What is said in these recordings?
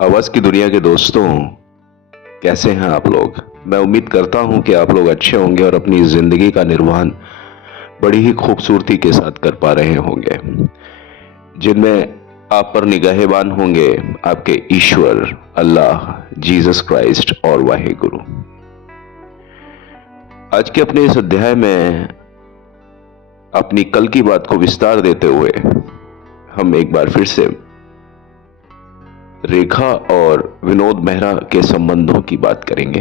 आवाज की दुनिया के दोस्तों, कैसे हैं आप लोग। मैं उम्मीद करता हूं कि आप लोग अच्छे होंगे और अपनी जिंदगी का निर्वहन बड़ी ही खूबसूरती के साथ कर पा रहे होंगे, जिनमें आप पर निगाहेबान होंगे आपके ईश्वर, अल्लाह, जीसस क्राइस्ट और वाहिगुरु। आज के अपने इस अध्याय में अपनी कल की बात को विस्तार देते हुए हम एक बार फिर से रेखा और विनोद मेहरा के संबंधों की बात करेंगे।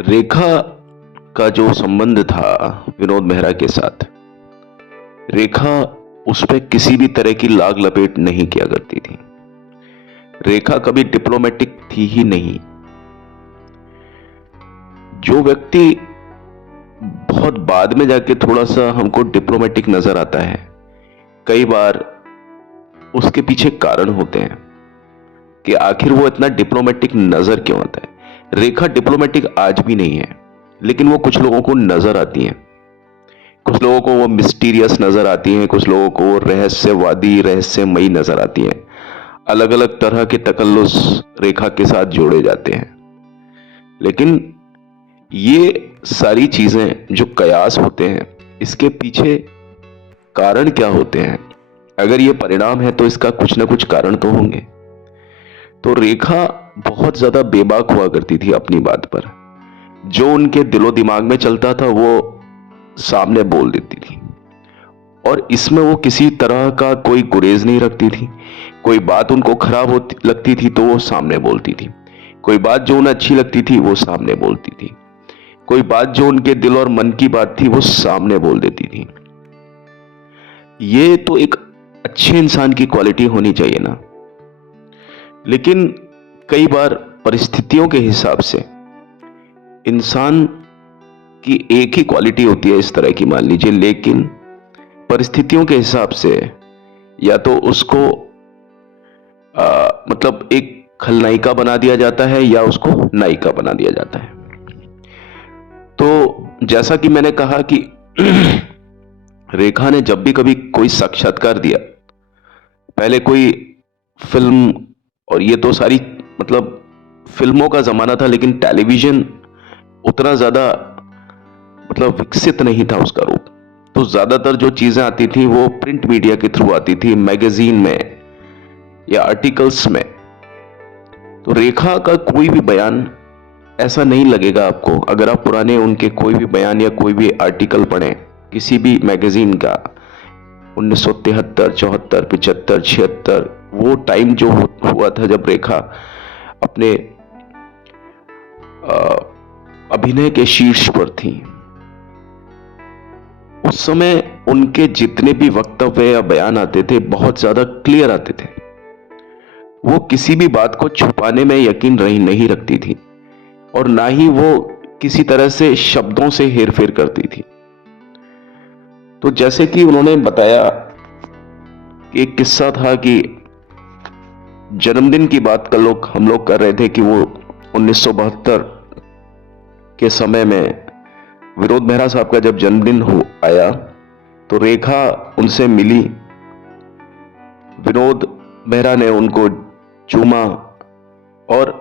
रेखा का जो संबंध था विनोद मेहरा के साथ, रेखा उस पर किसी भी तरह की लाग लपेट नहीं किया करती थी। रेखा कभी डिप्लोमेटिक थी ही नहीं। जो व्यक्ति बहुत बाद में जाके थोड़ा सा हमको डिप्लोमेटिक नजर आता है, कई बार उसके पीछे कारण होते हैं कि आखिर वो इतना डिप्लोमेटिक नजर क्यों आता है। रेखा डिप्लोमेटिक आज भी नहीं है, लेकिन वो कुछ लोगों को नजर आती हैं। कुछ लोगों को वो मिस्टीरियस नजर आती हैं, कुछ लोगों को वो रहस्यवादी, रहस्यमयी नजर आती हैं। अलग अलग तरह के तकल्लुस रेखा के साथ जोड़े जाते हैं, लेकिन ये सारी चीजें जो कयास होते हैं, इसके पीछे कारण क्या होते हैं। अगर ये परिणाम है तो इसका कुछ ना कुछ कारण तो होंगे। तो रेखा बहुत ज्यादा बेबाक हुआ करती थी अपनी बात पर। जो उनके दिलो दिमाग में चलता था वो सामने बोल देती थी, और इसमें वो किसी तरह का कोई गुरेज नहीं रखती थी। कोई बात उनको खराब लगती थी तो वो सामने बोलती थी। कोई बात जो उन्हें अच्छी लगती थी वो सामने बोलती थी। कोई बात जो उनके दिल और मन की बात थी वो सामने बोल देती थी। ये तो एक अच्छे इंसान की क्वालिटी होनी चाहिए ना। लेकिन कई बार परिस्थितियों के हिसाब से इंसान की एक ही क्वालिटी होती है इस तरह की, मान लीजिए, लेकिन परिस्थितियों के हिसाब से या तो उसको मतलब एक खलनायिका बना दिया जाता है या उसको नायिका बना दिया जाता है। तो जैसा कि मैंने कहा कि रेखा ने जब भी कभी कोई साक्षात्कार दिया, पहले कोई फिल्म, और ये तो सारी मतलब फिल्मों का जमाना था, लेकिन टेलीविजन उतना ज्यादा मतलब विकसित नहीं था उसका रूप। तो ज्यादातर जो चीजें आती थी वो प्रिंट मीडिया के थ्रू आती थी, मैगजीन में या आर्टिकल्स में। तो रेखा का कोई भी बयान ऐसा नहीं लगेगा आपको, अगर आप पुराने उनके कोई भी बयान या कोई भी आर्टिकल पढ़ें किसी भी मैगजीन का, 1973, 74, 75, 76, वो टाइम जो हुआ था जब रेखा अपने अभिनय के शीर्ष पर थी, उस समय उनके जितने भी वक्तव्य या बयान आते थे बहुत ज्यादा क्लियर आते थे। वो किसी भी बात को छुपाने में यकीन नहीं रखती थी, और ना ही वो किसी तरह से शब्दों से हेरफेर करती थी। तो जैसे कि उन्होंने बताया कि एक किस्सा था कि जन्मदिन की बात हम लोग कर रहे थे कि वो 1972 के समय में विनोद मेहरा साहब का जब जन्मदिन आया तो रेखा उनसे मिली। विनोद मेहरा ने उनको चूमा और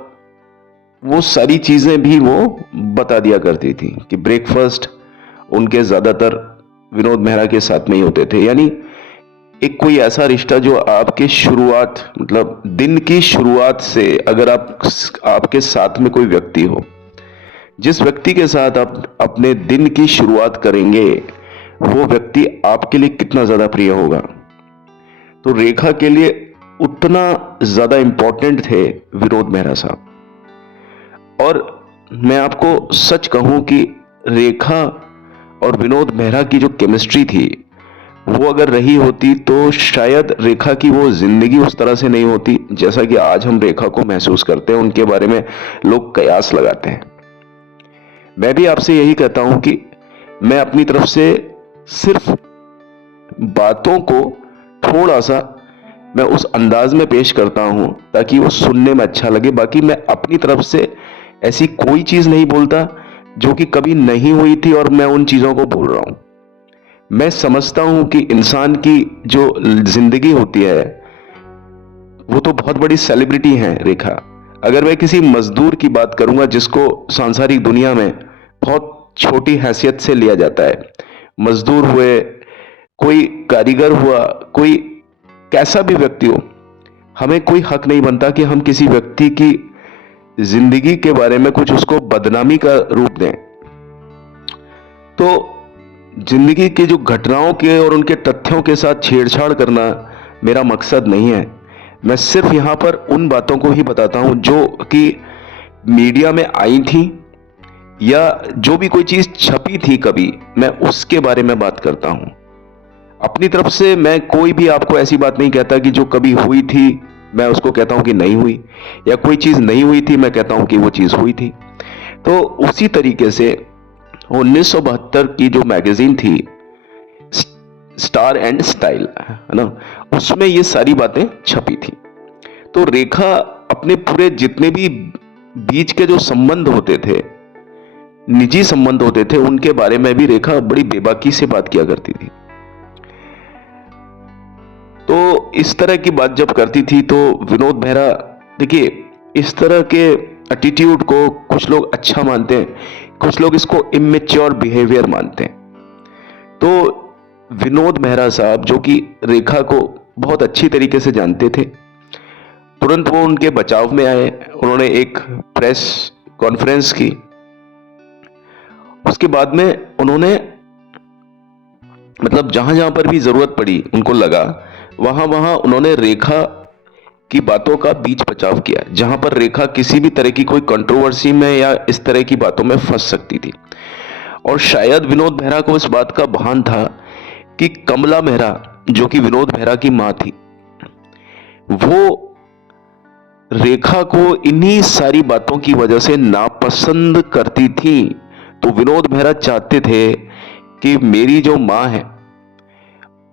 वो सारी चीजें भी वो बता दिया करती थी कि ब्रेकफास्ट उनके ज्यादातर विनोद मेहरा के साथ में ही होते थे। यानी एक कोई ऐसा रिश्ता जो आपके शुरुआत, मतलब दिन की शुरुआत से, अगर आपके साथ में कोई व्यक्ति हो, जिस व्यक्ति के साथ आप अपने दिन की शुरुआत करेंगे वो व्यक्ति आपके लिए कितना ज्यादा प्रिय होगा। तो रेखा के लिए उतना ज्यादा इंपॉर्टेंट थे विनोद मेहरा साहब। और मैं आपको सच कहूं कि रेखा और विनोद मेहरा की जो केमिस्ट्री थी वो अगर रही होती तो शायद रेखा की वो जिंदगी उस तरह से नहीं होती जैसा कि आज हम रेखा को महसूस करते हैं। उनके बारे में लोग कयास लगाते हैं। मैं भी आपसे यही कहता हूं कि मैं अपनी तरफ से सिर्फ बातों को थोड़ा सा मैं उस अंदाज में पेश करता हूं ताकि वो सुनने में अच्छा लगे। बाकी मैं अपनी तरफ से ऐसी कोई चीज नहीं बोलता जो कि कभी नहीं हुई थी और मैं उन चीजों को बोल रहा हूं। मैं समझता हूं कि इंसान की जो जिंदगी होती है वो तो बहुत बड़ी सेलिब्रिटी हैं रेखा। अगर मैं किसी मजदूर की बात करूंगा जिसको सांसारिक दुनिया में बहुत छोटी हैसियत से लिया जाता है, मजदूर हुए, कोई कारीगर हुआ, कोई कैसा भी व्यक्ति हो, हमें कोई हक नहीं बनता कि हम किसी व्यक्ति की जिंदगी के बारे में कुछ उसको बदनामी का रूप दें। तो जिंदगी की जो घटनाओं के और उनके तथ्यों के साथ छेड़छाड़ करना मेरा मकसद नहीं है। मैं सिर्फ यहां पर उन बातों को ही बताता हूं जो कि मीडिया में आई थी या जो भी कोई चीज छपी थी कभी, मैं उसके बारे में बात करता हूं। अपनी तरफ से मैं कोई भी आपको ऐसी बात नहीं कहता कि जो कभी हुई थी मैं उसको कहता हूं कि नहीं हुई, या कोई चीज नहीं हुई थी मैं कहता हूं कि वो चीज हुई थी। तो उसी तरीके से 1972 की जो मैगजीन थी स्टार एंड स्टाइल, है ना, उसमें ये सारी बातें छपी थी। तो रेखा अपने पूरे जितने भी बीच के जो संबंध होते थे, निजी संबंध होते थे, उनके बारे में भी रेखा बड़ी बेबाकी से बात किया करती थी। तो इस तरह की बात जब करती थी तो विनोद मेहरा, देखिए इस तरह के एटीट्यूड को कुछ लोग अच्छा मानते हैं, कुछ लोग इसको इमेच्योर बिहेवियर मानते हैं। तो विनोद मेहरा साहब जो कि रेखा को बहुत अच्छी तरीके से जानते थे, तुरंत वो उनके बचाव में आए। उन्होंने एक प्रेस कॉन्फ्रेंस की। उसके बाद में उन्होंने मतलब जहां जहां पर भी जरूरत पड़ी, उनको लगा वहां वहां उन्होंने रेखा की बातों का बीच बचाव किया। जहां पर रेखा किसी भी तरह की कोई कंट्रोवर्सी में या इस तरह की बातों में फंस सकती थी। और शायद विनोद मेहरा को इस बात का भान था कि कमला मेहरा जो कि विनोद मेहरा की मां थी, वो रेखा को इन्हीं सारी बातों की वजह से नापसंद करती थी। तो विनोद मेहरा चाहते थे कि मेरी जो मां है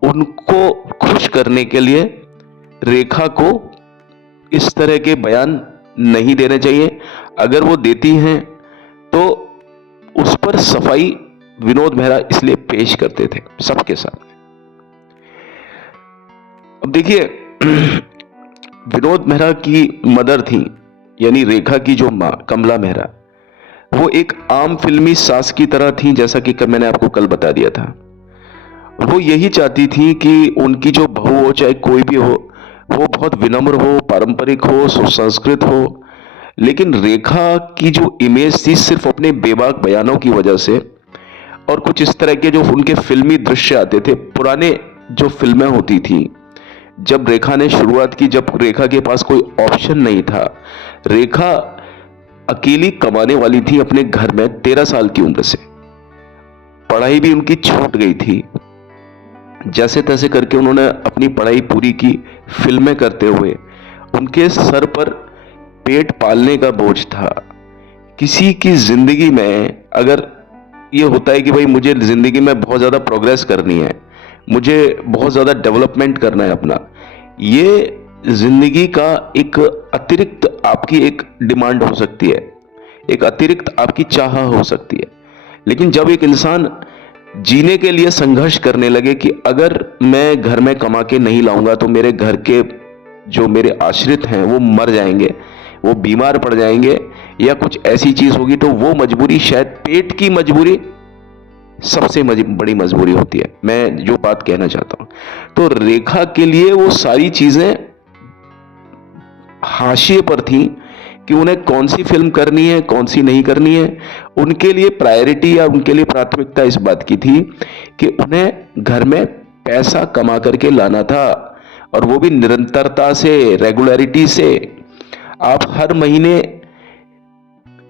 उनको खुश करने के लिए रेखा को इस तरह के बयान नहीं देने चाहिए। अगर वो देती हैं तो उस पर सफाई विनोद मेहरा इसलिए पेश करते थे सबके साथ। अब देखिए विनोद मेहरा की मदर थी, यानी रेखा की जो मां कमला मेहरा, वो एक आम फिल्मी सास की तरह थी, जैसा कि मैंने आपको कल बता दिया था। वो यही चाहती थी कि उनकी जो बहू हो, चाहे कोई भी हो, वो बहुत विनम्र हो, पारंपरिक हो, सुसंस्कृत हो। लेकिन रेखा की जो इमेज थी सिर्फ अपने बेबाक बयानों की वजह से और कुछ इस तरह के जो उनके फिल्मी दृश्य आते थे, पुराने जो फिल्में होती थी, जब रेखा ने शुरुआत की, जब रेखा के पास कोई ऑप्शन नहीं था, रेखा अकेली कमाने वाली थी अपने घर में 13 साल की उम्र से। पढ़ाई भी उनकी छूट गई थी। जैसे तैसे करके उन्होंने अपनी पढ़ाई पूरी की। फिल्में करते हुए उनके सर पर पेट पालने का बोझ था। किसी की जिंदगी में अगर ये होता है कि भाई मुझे जिंदगी में बहुत ज्यादा प्रोग्रेस करनी है, मुझे बहुत ज्यादा डेवलपमेंट करना है अपना, ये जिंदगी का एक अतिरिक्त आपकी एक डिमांड हो सकती है, एक अतिरिक्त आपकी चाह हो सकती है। लेकिन जब एक इंसान जीने के लिए संघर्ष करने लगे कि अगर मैं घर में कमा के नहीं लाऊंगा तो मेरे घर के जो मेरे आश्रित हैं वो मर जाएंगे, वो बीमार पड़ जाएंगे या कुछ ऐसी चीज होगी, तो वो मजबूरी, शायद पेट की मजबूरी सबसे बड़ी मजबूरी होती है। मैं जो बात कहना चाहता हूं, तो रेखा के लिए वो सारी चीजें हाशिए पर थी कि उन्हें कौन सी फिल्म करनी है, कौन सी नहीं करनी है। उनके लिए प्रायोरिटी या उनके लिए प्राथमिकता इस बात की थी कि उन्हें घर में पैसा कमा करके लाना था, और वो भी निरंतरता से, रेगुलरिटी से। आप हर महीने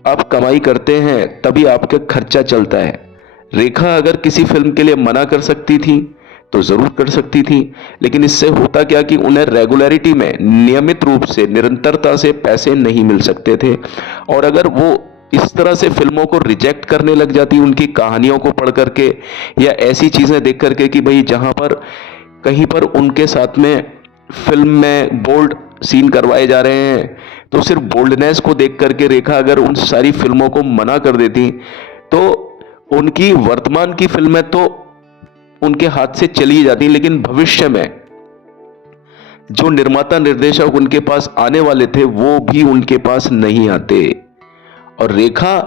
आप कमाई करते हैं तभी आपका खर्चा चलता है। रेखा अगर किसी फिल्म के लिए मना कर सकती थी तो जरूर कर सकती थी, लेकिन इससे होता क्या कि उन्हें रेगुलरिटी में, नियमित रूप से, निरंतरता से पैसे नहीं मिल सकते थे। और अगर वो इस तरह से फिल्मों को रिजेक्ट करने लग जाती, उनकी कहानियों को पढ़ करके या ऐसी चीजें देख करके कि भाई जहां पर कहीं पर उनके साथ में फिल्म में बोल्ड सीन करवाए जा रहे हैं, तो सिर्फ बोल्डनेस को देख करके रेखा अगर उन सारी फिल्मों को मना कर देती तो उनकी वर्तमान की फिल्में तो उनके हाथ से चली जाती, लेकिन भविष्य में जो निर्माता निर्देशक उनके पास आने वाले थे वो भी उनके पास नहीं आते। और रेखा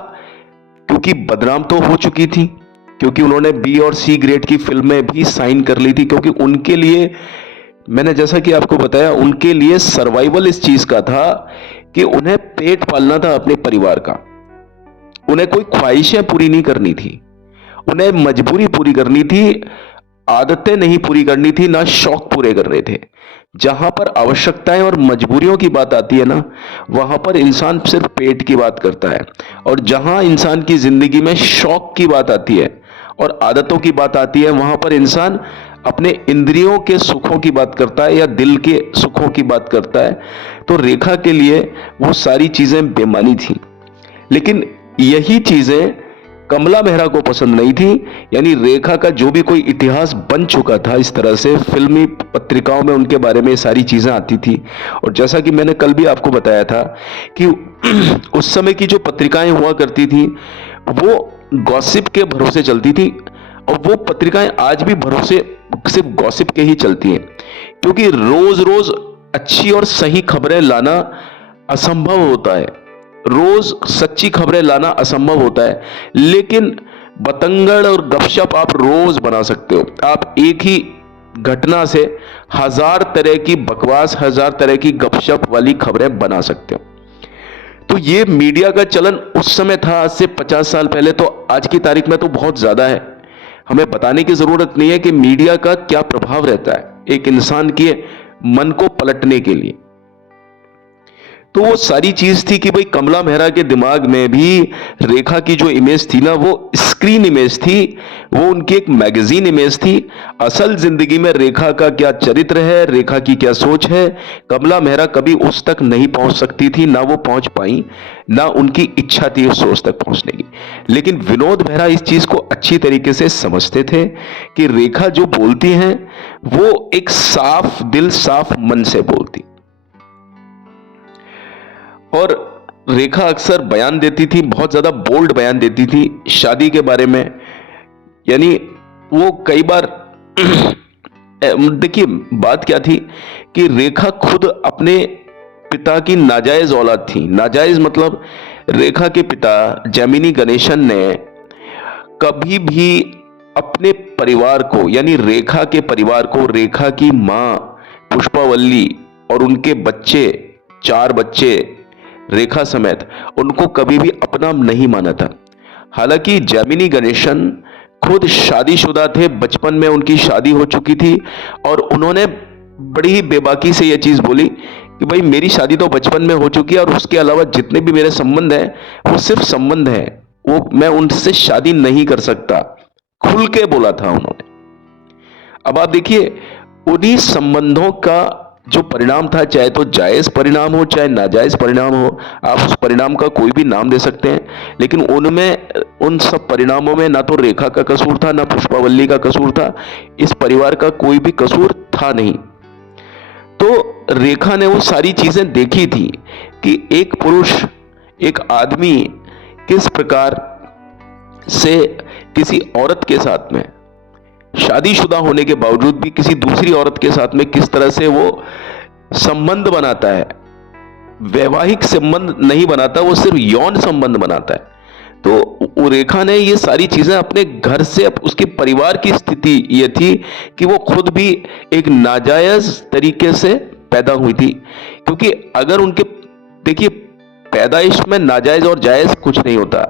क्योंकि बदनाम तो हो चुकी थी, क्योंकि उन्होंने बी और सी ग्रेड की फिल्में भी साइन कर ली थी, क्योंकि उनके लिए, मैंने जैसा कि आपको बताया, उनके लिए सर्वाइवल इस चीज का था कि उन्हें पेट पालना था अपने परिवार का। उन्हें कोई ख्वाहिशें पूरी नहीं करनी थी, उन्हें मजबूरी पूरी करनी थी, आदतें नहीं पूरी करनी थी, ना शौक पूरे करने थे। जहां पर आवश्यकताएं और मजबूरियों की बात आती है ना, वहां पर इंसान सिर्फ पेट की बात करता है। और जहां इंसान की जिंदगी में शौक की बात आती है और आदतों की बात आती है, वहां पर इंसान अपने इंद्रियों के सुखों की बात करता है या दिल के सुखों की बात करता है। तो रेखा के लिए वो सारी चीजें बेमानी थी, लेकिन यही चीजें कमला मेहरा को पसंद नहीं थी। यानी रेखा का जो भी कोई इतिहास बन चुका था, इस तरह से फिल्मी पत्रिकाओं में उनके बारे में सारी चीजें आती थी। और जैसा कि मैंने कल भी आपको बताया था कि उस समय की जो पत्रिकाएं हुआ करती थी वो गॉसिप के भरोसे चलती थी, और वो पत्रिकाएं आज भी भरोसे सिर्फ गॉसिप के ही चलती हैं, क्योंकि रोज रोज अच्छी और सही खबरें लाना असंभव होता है, रोज सच्ची खबरें लाना असंभव होता है। लेकिन बतंगड़ और गपशप आप रोज बना सकते हो। आप एक ही घटना से हजार तरह की बकवास, हजार तरह की गपशप वाली खबरें बना सकते हो। तो ये मीडिया का चलन उस समय था, आज से 50 साल पहले, तो आज की तारीख में तो बहुत ज्यादा है। हमें बताने की जरूरत नहीं है कि मीडिया का क्या प्रभाव रहता है एक इंसान के मन को पलटने के लिए। तो वो सारी चीज थी कि भाई कमला मेहरा के दिमाग में भी रेखा की जो इमेज थी ना, वो स्क्रीन इमेज थी, वो उनकी एक मैगजीन इमेज थी। असल जिंदगी में रेखा का क्या चरित्र है, रेखा की क्या सोच है, कमला मेहरा कभी उस तक नहीं पहुंच सकती थी, ना वो पहुंच पाई, ना उनकी इच्छा थी उस सोच तक पहुंचने की। लेकिन विनोद मेहरा इस चीज को अच्छी तरीके से समझते थे कि रेखा जो बोलती हैं वो एक साफ दिल साफ मन से बोलती। और रेखा अक्सर बयान देती थी, बहुत ज्यादा बोल्ड बयान देती थी शादी के बारे में। यानी वो कई बार देखिए बात क्या थी कि रेखा खुद अपने पिता की नाजायज औलाद थी। नाजायज मतलब रेखा के पिता जेमिनी गणेशन ने कभी भी अपने परिवार को, यानी रेखा के परिवार को, रेखा की मां पुष्पावल्ली और उनके बच्चे, 4 बच्चे रेखा समेत, उनको कभी भी अपना नहीं माना था। हालांकि जेमिनी गणेशन खुद शादीशुदा थे, बचपन में उनकी शादी हो चुकी थी, और उन्होंने बड़ी ही बेबाकी से यह चीज बोली कि भाई मेरी शादी तो बचपन में हो चुकी है, और उसके अलावा जितने भी मेरे संबंध हैं वो सिर्फ संबंध है, वो मैं उनसे शादी नहीं कर सकता। खुल के बोला था उन्होंने। अब आप देखिए उन्हीं संबंधों का जो परिणाम था, चाहे तो जायज परिणाम हो चाहे नाजायज परिणाम हो, आप उस परिणाम का कोई भी नाम दे सकते हैं, लेकिन उनमें, उन सब परिणामों में ना तो रेखा का कसूर था, ना पुष्पावल्ली का कसूर था, इस परिवार का कोई भी कसूर था नहीं। तो रेखा ने वो सारी चीजें देखी थी कि एक पुरुष, एक आदमी किस प्रकार से किसी औरत के साथ में, शादीशुदा होने के बावजूद भी किसी दूसरी औरत के साथ में किस तरह से वो संबंध बनाता है। वैवाहिक संबंध नहीं बनाता, वो सिर्फ यौन संबंध बनाता है। तो रेखा ने ये सारी चीजें अपने घर से, उसके परिवार की स्थिति ये थी कि वो खुद भी एक नाजायज तरीके से पैदा हुई थी। क्योंकि अगर उनके, देखिए पैदाइश में नाजायज और जायज कुछ नहीं होता,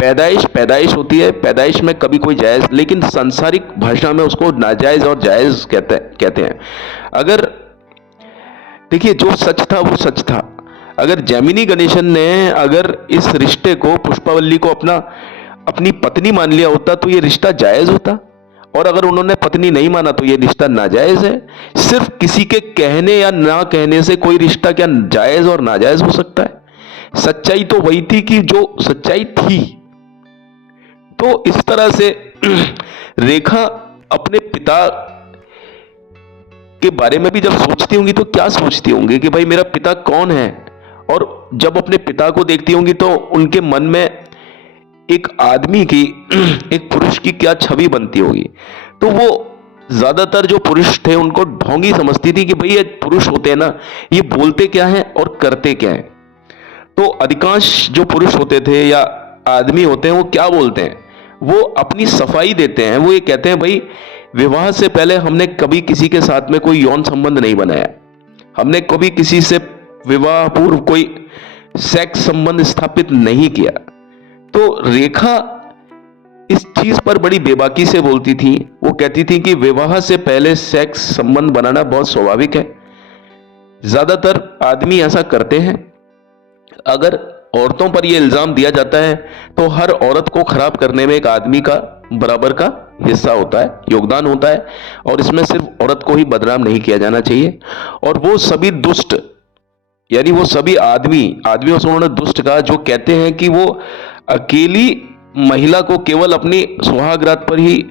पैदाइश पैदाइश होती है, पैदाइश में कभी कोई जायज, लेकिन सांसारिक भाषा में उसको नाजायज और जायज कहते हैं। अगर देखिए जो सच था वो सच था। अगर जेमिनी गणेशन ने अगर इस रिश्ते को, पुष्पावल्ली को अपनी पत्नी मान लिया होता तो ये रिश्ता जायज होता, और अगर उन्होंने पत्नी नहीं माना तो ये रिश्ता नाजायज है। सिर्फ किसी के कहने या ना कहने से कोई रिश्ता क्या जायज और नाजायज हो सकता है? सच्चाई तो वही थी कि जो सच्चाई थी। तो इस तरह से रेखा अपने पिता के बारे में भी जब सोचती होंगी तो क्या सोचती होंगी कि भाई मेरा पिता कौन है, और जब अपने पिता को देखती होंगी तो उनके मन में एक आदमी की, एक पुरुष की क्या छवि बनती होगी। तो वो ज्यादातर जो पुरुष थे उनको ढोंगी समझती थी कि भाई ये पुरुष होते हैं ना, ये बोलते क्या हैं और करते क्या हैं। तो अधिकांश जो पुरुष होते थे या आदमी होते हैं वो क्या बोलते हैं, वो अपनी सफाई देते हैं। वो ये कहते हैं भाई विवाह से पहले हमने कभी किसी के साथ में कोई यौन संबंध नहीं बनाया, हमने कभी किसी से विवाह पूर्व कोई सेक्स संबंध स्थापित नहीं किया। तो रेखा इस चीज पर बड़ी बेबाकी से बोलती थी। वो कहती थी कि विवाह से पहले सेक्स संबंध बनाना बहुत स्वाभाविक है, ज्यादातर आदमी ऐसा करते हैं। अगर औरतों पर यह इल्जाम दिया जाता है तो हर औरत को खराब करने में एक आदमी का बराबर का हिस्सा होता है, योगदान होता है, और इसमें सिर्फ औरत को ही बदनाम नहीं किया जाना चाहिए। और वो सभी दुष्ट, यानी वो सभी आदमियों से उन्होंने दुष्ट कहा जो कहते हैं कि वो अकेली महिला को केवल अपनी सुहाग रात पर ही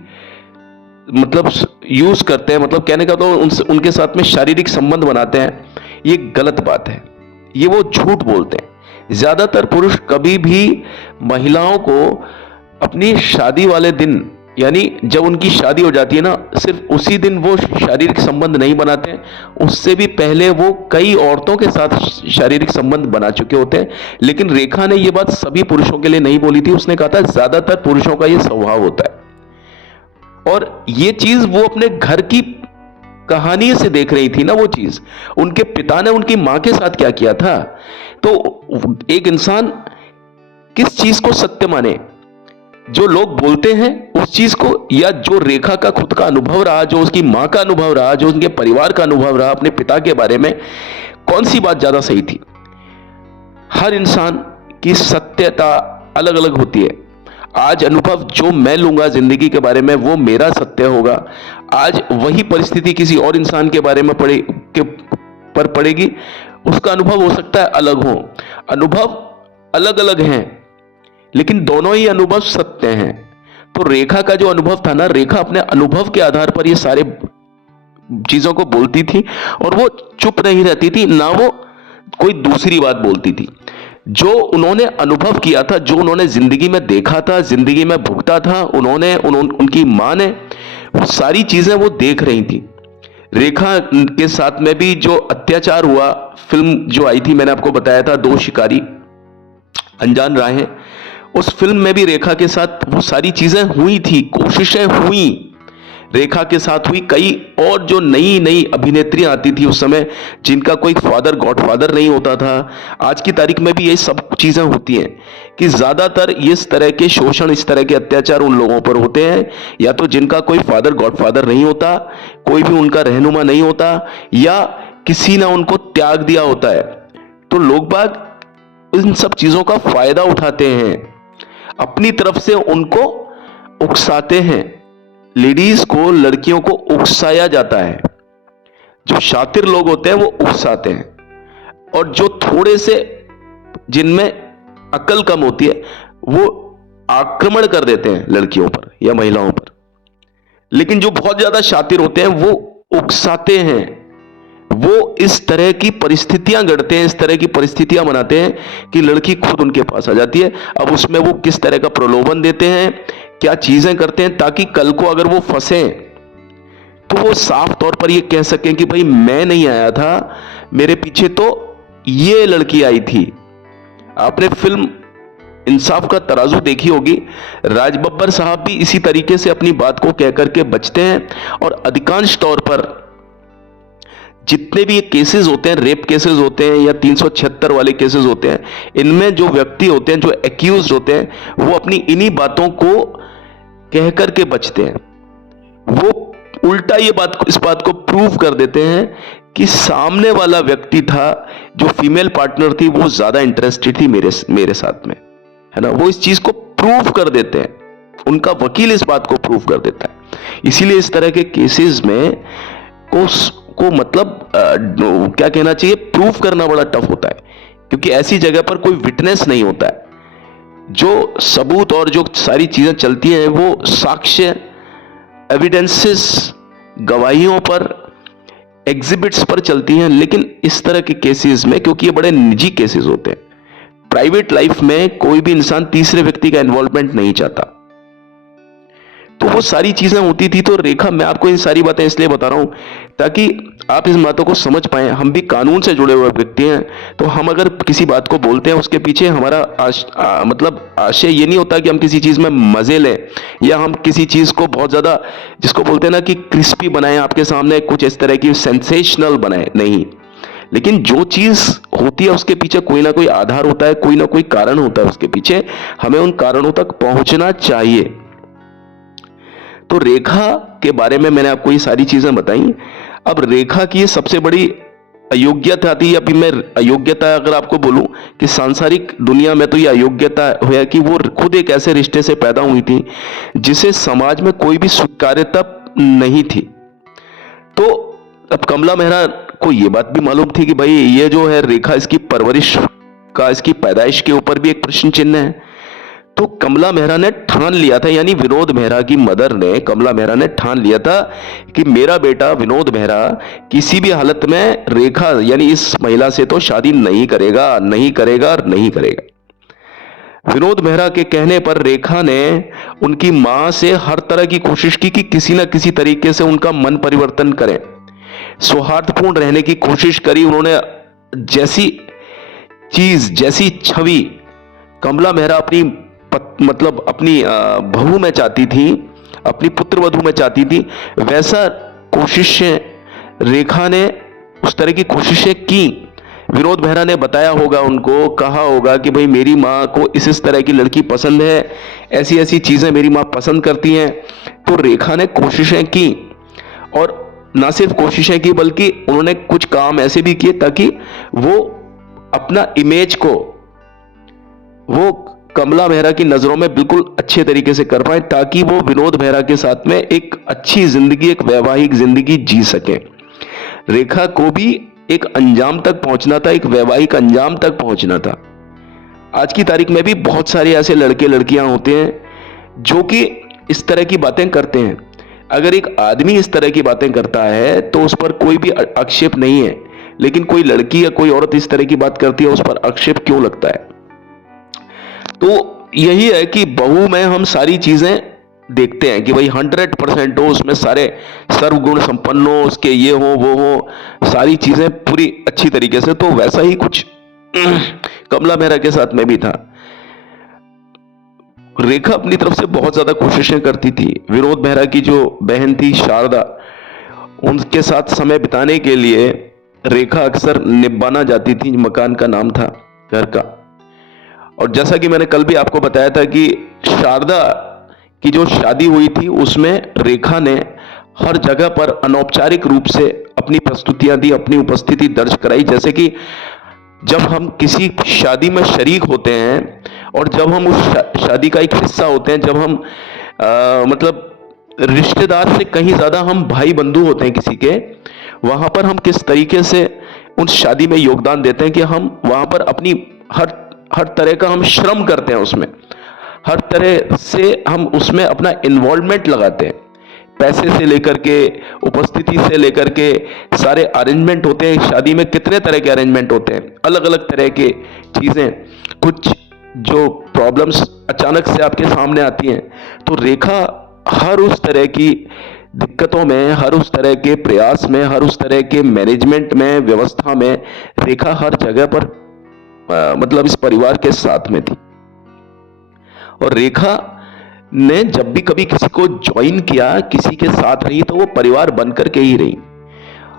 मतलब यूज करते हैं, मतलब कहने का तो उनके साथ में शारीरिक संबंध बनाते हैं। ये गलत बात है, ये वो झूठ बोलते हैं। ज्यादातर पुरुष कभी भी महिलाओं को अपनी शादी वाले दिन, यानी जब उनकी शादी हो जाती है ना, सिर्फ उसी दिन वो शारीरिक संबंध नहीं बनाते हैं, उससे भी पहले वो कई औरतों के साथ शारीरिक संबंध बना चुके होते हैं। लेकिन रेखा ने ये बात सभी पुरुषों के लिए नहीं बोली थी। उसने कहा था ज्यादातर पुरुषों का ये स्वभाव होता है। और ये चीज वो अपने घर की कहानी से देख रही थी ना, वो चीज उनके पिता ने उनकी मां के साथ क्या किया था। तो एक इंसान किस चीज को सत्य माने, जो लोग बोलते हैं उस चीज को, या जो रेखा का खुद का अनुभव रहा, जो उसकी मां का अनुभव रहा, जो उनके परिवार का अनुभव रहा अपने पिता के बारे में, कौन सी बात ज्यादा सही थी। हर इंसान की सत्यता अलग अलग होती है। आज अनुभव जो मैं लूंगा जिंदगी के बारे में वो मेरा सत्य होगा। आज वही परिस्थिति किसी और इंसान के बारे में पर पड़ेगी, उसका अनुभव हो सकता है अलग हो। अनुभव अलग अलग हैं लेकिन दोनों ही अनुभव सत्य हैं। तो रेखा का जो अनुभव था ना, रेखा अपने अनुभव के आधार पर ये सारे चीजों को बोलती थी और वो चुप नहीं रहती थी, ना वो कोई दूसरी बात बोलती थी। जो उन्होंने अनुभव किया था, जो उन्होंने जिंदगी में देखा था, जिंदगी में भुगता था, उनकी मां ने वो सारी चीजें वो देख रही थी। रेखा के साथ में भी जो अत्याचार हुआ, फिल्म जो आई थी मैंने आपको बताया था, दो शिकारी अनजान राहें, उस फिल्म में भी रेखा के साथ वो सारी चीजें हुई थी, कोशिशें हुई, रेखा के साथ हुई। कई और जो नई नई अभिनेत्रियां आती थी उस समय, जिनका कोई फादर गॉडफादर नहीं होता था। आज की तारीख में भी ये सब चीजें होती हैं कि ज्यादातर इस तरह के शोषण, इस तरह के अत्याचार उन लोगों पर होते हैं या तो जिनका कोई फादर गॉडफादर नहीं होता, कोई भी उनका रहनुमा नहीं होता, या किसी ने उनको त्याग दिया होता है। तो लोग बाग इन सब चीजों का फायदा उठाते हैं, अपनी तरफ से उनको उकसाते हैं। लेडीज को, लड़कियों को उकसाया जाता है। जो शातिर लोग होते हैं वो उकसाते हैं, और जो थोड़े से जिनमें अकल कम होती है वो आक्रमण कर देते हैं लड़कियों पर या महिलाओं पर। लेकिन जो बहुत ज्यादा शातिर होते हैं वो उकसाते हैं, वो इस तरह की परिस्थितियां गढ़ते हैं, इस तरह की परिस्थितियां बनाते हैं कि लड़की खुद उनके पास आ जाती है। अब उसमें वो किस तरह का प्रलोभन देते हैं, क्या चीजें करते हैं, ताकि कल को अगर वो फंसे तो वो साफ तौर पर ये कह सकें कि भाई मैं नहीं आया था, मेरे पीछे तो ये लड़की आई थी। आपने फिल्म इंसाफ का तराजू देखी होगी, राज बब्बर साहब भी इसी तरीके से अपनी बात को कह करके बचते हैं। और अधिकांश तौर पर जितने भी ये केसेस होते हैं, रेप केसेस होते हैं या 376 वाले केसेस होते हैं, इनमें जो व्यक्ति होते हैं, जो एक्यूज होते हैं, वो अपनी इन्हीं बातों को कह करके बचते हैं। वो उल्टा इस बात को प्रूव कर देते हैं कि सामने वाला व्यक्ति था, जो फीमेल पार्टनर थी, वो ज्यादा इंटरेस्टेड थी मेरे साथ में, है ना। वो इस चीज को प्रूव कर देते हैं, उनका वकील इस बात को प्रूव कर देता है। इसीलिए इस तरह के केसेस में को मतलब क्या कहना चाहिए, प्रूफ करना बड़ा टफ होता है, क्योंकि ऐसी जगह पर कोई विटनेस नहीं होता है। जो सबूत और जो सारी चीजें चलती हैं वो साक्ष्य, एविडेंसेस, गवाहियों पर, एग्जिबिट्स पर चलती हैं। लेकिन इस तरह के केसेस में, क्योंकि ये बड़े निजी केसेस होते हैं, प्राइवेट लाइफ में कोई भी इंसान तीसरे व्यक्ति का इन्वॉल्वमेंट नहीं चाहता। तो वो सारी चीजें होती थी। तो रेखा, मैं आपको इन सारी बातें इसलिए बता रहा हूं ताकि आप इस बातों को समझ पाएं। हम भी कानून से जुड़े हुए व्यक्ति हैं, तो हम अगर किसी बात को बोलते हैं उसके पीछे हमारा मतलब आशय ये नहीं होता कि हम किसी चीज में मजे लें या हम किसी चीज को बहुत ज्यादा, जिसको बोलते हैं ना कि क्रिस्पी बनाएं, आपके सामने कुछ इस तरह की सेंसेशनल बनाए, नहीं। लेकिन जो चीज होती है उसके पीछे कोई ना कोई आधार होता है, कोई ना कोई कारण होता है उसके पीछे, हमें उन कारणों तक पहुंचना चाहिए। तो रेखा के बारे में मैंने आपको ये सारी चीजें बताई। अब रेखा की सबसे बड़ी अयोग्यता थी, अभी मैं अयोग्यता अगर आपको बोलूं कि सांसारिक दुनिया में तो ये अयोग्यता है कि वो खुद एक ऐसे रिश्ते से पैदा हुई थी जिसे समाज में कोई भी स्वीकार्यता नहीं थी। तो अब कमला मेहरा को ये बात भी मालूम थी कि भाई ये जो है रेखा, इसकी परवरिश का, इसकी पैदाइश के ऊपर भी एक प्रश्न चिन्ह है। तो कमला मेहरा ने ठान लिया था, यानी विनोद मेहरा की मदर ने, कमला मेहरा ने ठान लिया था कि मेरा बेटा विनोद मेहरा किसी भी हालत में रेखा यानी इस महिला से तो शादी नहीं करेगा, नहीं करेगा और नहीं करेगा। विनोद मेहरा के कहने पर रेखा ने उनकी मां से हर तरह की कोशिश की कि किसी न किसी तरीके से उनका मन परिवर्तन करें, सौहार्दपूर्ण रहने की कोशिश करी उन्होंने। जैसी चीज, जैसी छवि कमला मेहरा अपनी मतलब अपनी बहू में चाहती थी, अपनी पुत्र वधू में चाहती थी, वैसा कोशिशें रेखा ने, उस तरह की कोशिशें की। विनोद मेहरा ने बताया होगा उनको, कहा होगा कि भाई मेरी माँ को इस तरह की लड़की पसंद है, ऐसी ऐसी चीजें मेरी माँ पसंद करती हैं। तो रेखा ने कोशिशें की, और ना सिर्फ कोशिशें की बल्कि उन्होंने कुछ काम ऐसे भी किए ताकि वो अपना इमेज को वो कमला मेहरा की नजरों में बिल्कुल अच्छे तरीके से कर पाए, ताकि वो विनोद मेहरा के साथ में एक अच्छी जिंदगी, एक वैवाहिक जिंदगी जी सके। रेखा को भी एक अंजाम तक पहुंचना था, एक वैवाहिक अंजाम तक पहुंचना था। आज की तारीख में भी बहुत सारे ऐसे लड़के लड़कियां होते हैं जो कि इस तरह की बातें करते हैं। अगर एक आदमी इस तरह की बातें करता है तो उस पर कोई भी आक्षेप नहीं है, लेकिन कोई लड़की या कोई औरत इस तरह की बात करती है, उस पर आक्षेप क्यों लगता है? तो यही है कि बहू में हम सारी चीजें देखते हैं कि भाई 100% हो, उसमें सारे सर्वगुण संपन्न हो, उसके ये हो वो हो, सारी चीजें पूरी अच्छी तरीके से। तो वैसा ही कुछ कमला मेहरा के साथ में भी था। रेखा अपनी तरफ से बहुत ज्यादा कोशिशें करती थी। विनोद मेहरा की जो बहन थी शारदा, उनके साथ समय बिताने के लिए रेखा अक्सर निब्बाना जाती थी, मकान का नाम था घर का। और जैसा कि मैंने कल भी आपको बताया था कि शारदा की जो शादी हुई थी उसमें रेखा ने हर जगह पर अनौपचारिक रूप से अपनी प्रस्तुतियां दी, अपनी उपस्थिति दर्ज कराई। जैसे कि जब हम किसी शादी में शरीक होते हैं और जब हम उस शादी का एक हिस्सा होते हैं, जब हम मतलब रिश्तेदार से कहीं ज्यादा हम भाई बंधु होते हैं किसी के, वहां पर हम किस तरीके से उस शादी में योगदान देते हैं कि हम वहां पर अपनी हर तरह का हम श्रम करते हैं, उसमें हर तरह से हम उसमें अपना इन्वॉल्वमेंट लगाते हैं। पैसे से लेकर के, उपस्थिति से लेकर के, सारे अरेंजमेंट होते हैं। शादी में कितने तरह के अरेंजमेंट होते हैं, अलग अलग तरह के चीजें। कुछ जो प्रॉब्लम्स अचानक से आपके सामने आती हैं, तो रेखा हर उस तरह की दिक्कतों में, हर उस तरह के प्रयास में, हर उस तरह के मैनेजमेंट में, व्यवस्था में, रेखा हर जगह पर मतलब इस परिवार के साथ में थी। और रेखा ने जब भी कभी किसी को ज्वाइन किया, किसी के साथ रही, तो वो परिवार बनकर के ही रही।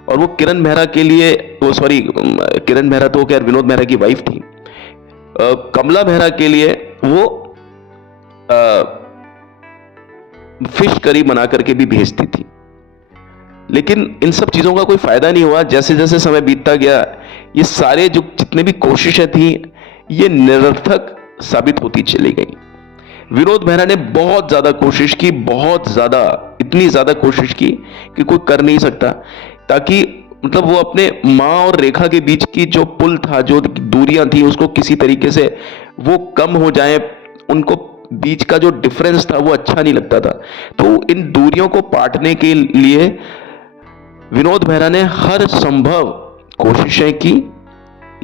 और वो किरण मेहरा के लिए, वो सॉरी किरण मेहरा तो खैर विनोद मेहरा की वाइफ थी, कमला मेहरा के लिए वो फिश करी बना करके भी भेजती थी। लेकिन इन सब चीजों का कोई फायदा नहीं हुआ। जैसे जैसे समय बीतता गया, ये सारे जो जितने भी कोशिशें थी, ये निरर्थक साबित होती चली गई। विनोद मेहरा ने बहुत ज्यादा कोशिश की, बहुत ज्यादा, इतनी ज्यादा कोशिश की कि कोई कर नहीं सकता, ताकि मतलब वो अपने माँ और रेखा के बीच की जो पुल था, जो दूरियां थी, उसको किसी तरीके से वो कम हो जाए। उनको बीच का जो डिफरेंस था वो अच्छा नहीं लगता था। तो इन दूरियों को पाटने के लिए विनोद मेहरा ने हर संभव कोशिशें की,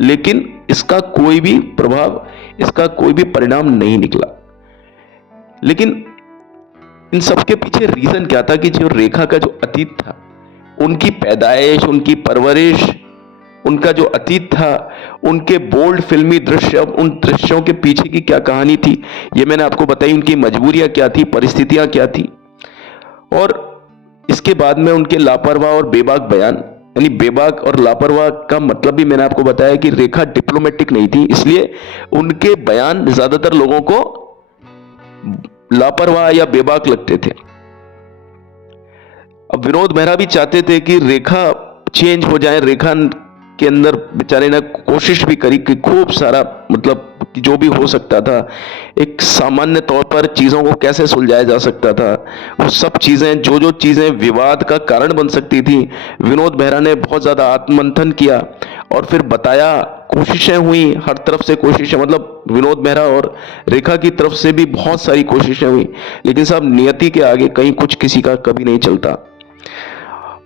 लेकिन इसका कोई भी प्रभाव, इसका कोई भी परिणाम नहीं निकला। लेकिन इन सब के पीछे रीजन क्या था कि जो रेखा का जो अतीत था, उनकी पैदाइश, उनकी परवरिश, उनका जो अतीत था, उनके बोल्ड फिल्मी दृश्य, अब उन दृश्यों के पीछे की क्या कहानी थी ये मैंने आपको बताई। उनकी मजबूरियां क्या थी, परिस्थितियां क्या थी, और इसके बाद में उनके लापरवाह और बेबाक बयान, यानी बेबाक और लापरवाह का मतलब भी मैंने आपको बताया कि रेखा डिप्लोमेटिक नहीं थी, इसलिए उनके बयान ज्यादातर लोगों को लापरवाह या बेबाक लगते थे। अब विनोद मेहरा भी चाहते थे कि रेखा चेंज हो जाए। रेखा के अंदर बेचारे ने कोशिश भी करी कि खूब सारा, मतलब कि जो भी हो सकता था, एक सामान्य तौर पर चीजों को कैसे सुलझाया जा सकता था, वो सब चीजें, जो जो चीजें विवाद का कारण बन सकती थी, विनोद मेहरा ने बहुत ज्यादा आत्ममंथन किया और फिर बताया। कोशिशें हुई, हर तरफ से कोशिशें, मतलब विनोद मेहरा और रेखा की तरफ से भी बहुत सारी कोशिशें हुई, लेकिन साहब नियति के आगे कहीं कुछ किसी का कभी नहीं चलता।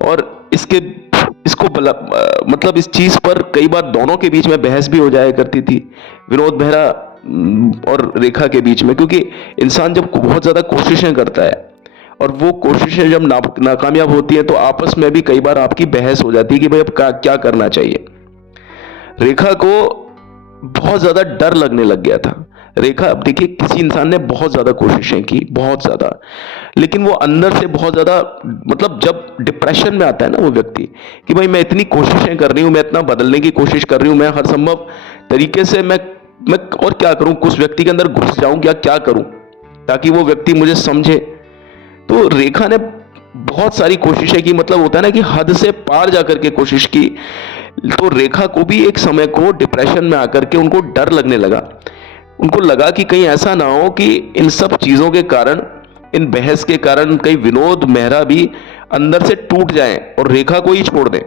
और मतलब इस चीज पर कई बार दोनों के बीच में बहस भी हो जाया करती थी, विनोद मेहरा और रेखा के बीच में, क्योंकि इंसान जब बहुत ज्यादा कोशिशें करता है और वो कोशिशें जब नाकामयाब होती है तो आपस में भी कई बार आपकी बहस हो जाती है कि भाई अब क्या करना चाहिए। रेखा को बहुत ज्यादा डर लगने लग गया था। रेखा, अब देखिए, किसी इंसान ने बहुत ज्यादा कोशिशें की, बहुत ज्यादा, लेकिन वो अंदर से बहुत ज्यादा, मतलब जब डिप्रेशन में आता है ना वो व्यक्ति कि भाई मैं इतनी कोशिशें कर रही हूं, मैं इतना बदलने की कोशिश कर रही हूं, मैं हर संभव तरीके से मैं और क्या करूं, उस व्यक्ति के अंदर घुस जाऊं, क्या करूं ताकि वो व्यक्ति मुझे समझे। तो रेखा ने बहुत सारी कोशिशें की, मतलब होता है ना कि हद से पार जाकर के कोशिश की। तो रेखा को भी एक समय को डिप्रेशन में आकर के उनको डर लगने लगा। उनको लगा कि कहीं ऐसा ना हो कि इन सब चीजों के कारण, इन बहस के कारण, कहीं विनोद मेहरा भी अंदर से टूट जाएं और रेखा को ही छोड़ दें।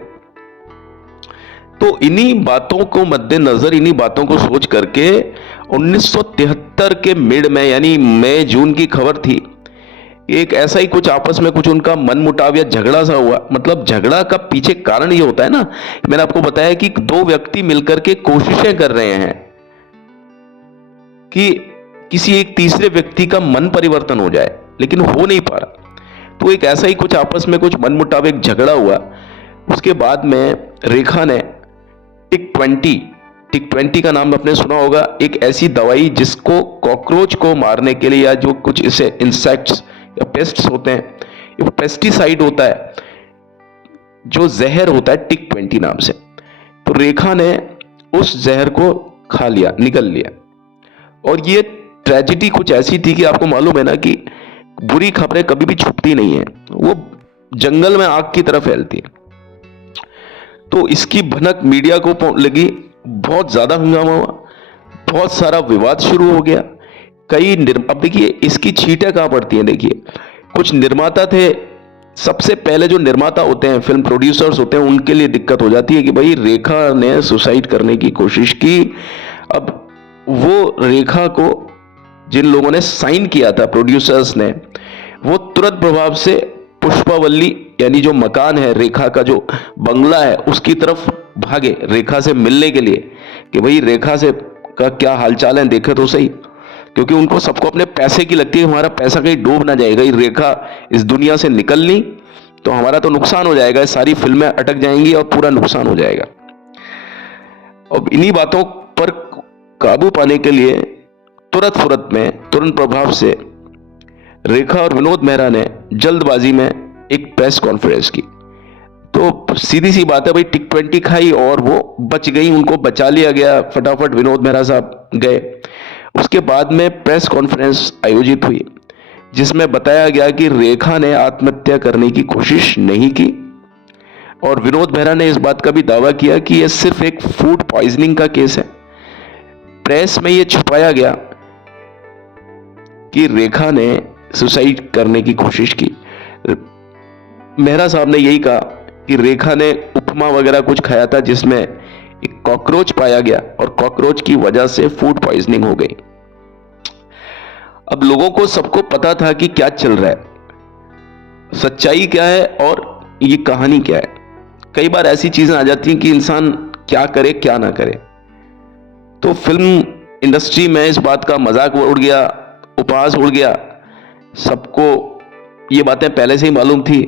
तो इन्हीं बातों को मद्देनजर, इन्हीं बातों को सोच करके 1973 के मिड में, यानी मई जून की खबर थी, एक ऐसा ही कुछ आपस में कुछ उनका मनमुटाव या झगड़ा सा हुआ। मतलब झगड़ा का पीछे कारण ये होता है ना, मैंने आपको बताया कि दो व्यक्ति मिलकर के कोशिशें कर रहे हैं कि किसी एक तीसरे व्यक्ति का मन परिवर्तन हो जाए, लेकिन हो नहीं पा रहा। तो एक ऐसा ही कुछ आपस में कुछ मनमुटाव, एक झगड़ा हुआ। उसके बाद में रेखा ने टिक 20 का नाम आपने सुना होगा, एक ऐसी दवाई जिसको कॉकरोच को मारने के लिए, या जो कुछ इसे इंसेक्ट्स या पेस्ट्स होते हैं, ये पेस्टिसाइड होता है, जो जहर होता है टिक 20 नाम से। तो रेखा ने उस जहर को खा लिया, निगल लिया। और ये ट्रेजेडी कुछ ऐसी थी कि आपको मालूम है ना कि बुरी खबरें कभी भी छुपती नहीं है, वो जंगल में आग की तरह फैलती है। तो इसकी भनक मीडिया को लगी, बहुत ज्यादा हंगामा हुआ, बहुत सारा विवाद शुरू हो गया। अब देखिए इसकी छींटें कहां पड़ती हैं। देखिए, कुछ निर्माता थे, सबसे पहले जो निर्माता होते हैं, फिल्म प्रोड्यूसर्स होते हैं, उनके लिए दिक्कत हो जाती है कि भाई रेखा ने सुसाइड करने की कोशिश की। अब वो रेखा को जिन लोगों ने साइन किया था, प्रोड्यूसर्स ने, वो तुरंत प्रभाव से पुष्पावल्ली, यानी जो मकान है रेखा का, जो बंगला है, उसकी तरफ भागे रेखा से मिलने के लिए कि भाई रेखा से का क्या हालचाल है, देखे तो सही। क्योंकि उनको सबको अपने पैसे की लगती है, हमारा पैसा कहीं डूब ना जाएगा, रेखा इस दुनिया से निकल ली तो हमारा तो नुकसान हो जाएगा, सारी फिल्में अटक जाएंगी और पूरा नुकसान हो जाएगा। अब इन्हीं बातों पर काबू पाने के लिए तुरंत प्रभाव से रेखा और विनोद मेहरा ने जल्दबाजी में एक प्रेस कॉन्फ्रेंस की। तो सीधी सी बात है भाई, टिक 20 खाई और वो बच गई, उनको बचा लिया गया। फटाफट विनोद मेहरा साहब गए। उसके बाद में प्रेस कॉन्फ्रेंस आयोजित हुई जिसमें बताया गया कि रेखा ने आत्महत्या करने की कोशिश नहीं की, और विनोद मेहरा ने इस बात का भी दावा किया कि यह सिर्फ एक फूड पॉइजनिंग का केस है। प्रेस में यह छुपाया गया कि रेखा ने सुसाइड करने की कोशिश की। मेहरा साहब ने यही कहा कि रेखा ने उपमा वगैरह कुछ खाया था जिसमें एक कॉकरोच पाया गया और कॉकरोच की वजह से फूड पॉइजनिंग हो गई। अब लोगों को सबको पता था कि क्या चल रहा है, सच्चाई क्या है और ये कहानी क्या है। कई बार ऐसी चीजें आ जाती हैं कि इंसान क्या करे क्या ना करे। तो फिल्म इंडस्ट्री में इस बात का मजाक उड़ गया, उपहास उड़ गया, सबको ये बातें पहले से ही मालूम थी,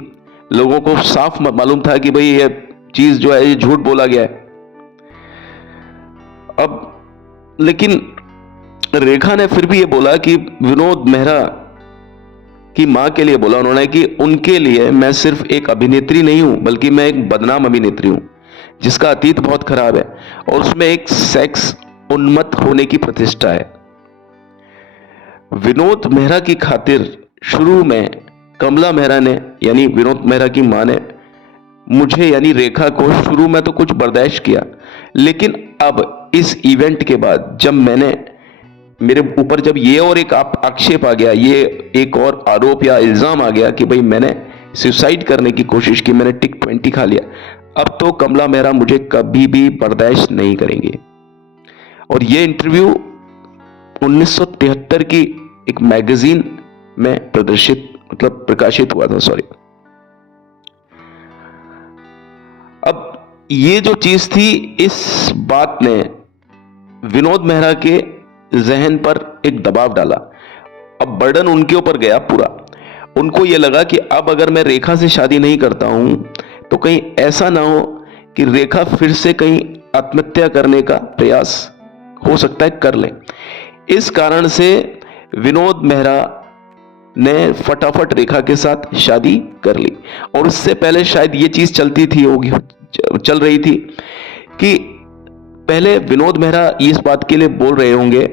लोगों को साफ मालूम था कि भाई ये चीज जो है ये झूठ बोला गया है। अब लेकिन रेखा ने फिर भी ये बोला कि विनोद मेहरा की मां के लिए बोला उन्होंने कि उनके लिए मैं सिर्फ एक अभिनेत्री नहीं हूं, बल्कि मैं एक बदनाम अभिनेत्री हूं जिसका अतीत बहुत खराब है और उसमें एक सेक्स उन्मत्त होने की प्रतिष्ठा है। विनोद मेहरा की खातिर शुरू में कमला मेहरा ने यानी विनोद मेहरा की मां ने मुझे यानी रेखा को शुरू में तो कुछ बर्दाश्त किया, लेकिन अब इस इवेंट के बाद जब मेरे ऊपर जब ये और एक आक्षेप आ गया, ये एक और आरोप या इल्जाम आ गया कि भाई मैंने सुसाइड करने की कोशिश की, मैंने टिक 20 खा लिया, अब तो कमला मेहरा मुझे कभी भी बर्दाश्त नहीं करेंगे। और ये इंटरव्यू 1973 की एक मैगजीन में प्रकाशित हुआ था। सॉरी, अब ये जो चीज थी, इस बात ने विनोद मेहरा के जहन पर एक दबाव डाला। अब बर्डन उनके ऊपर गया पूरा। उनको यह लगा कि अब अगर मैं रेखा से शादी नहीं करता हूं तो कहीं ऐसा ना हो कि रेखा फिर से कहीं आत्महत्या करने का प्रयास हो सकता है कर ले। इस कारण से विनोद मेहरा ने फटाफट रेखा के साथ शादी कर ली। और उससे पहले शायद ये चीज चल रही थी कि पहले विनोद मेहरा इस बात के लिए बोल रहे होंगे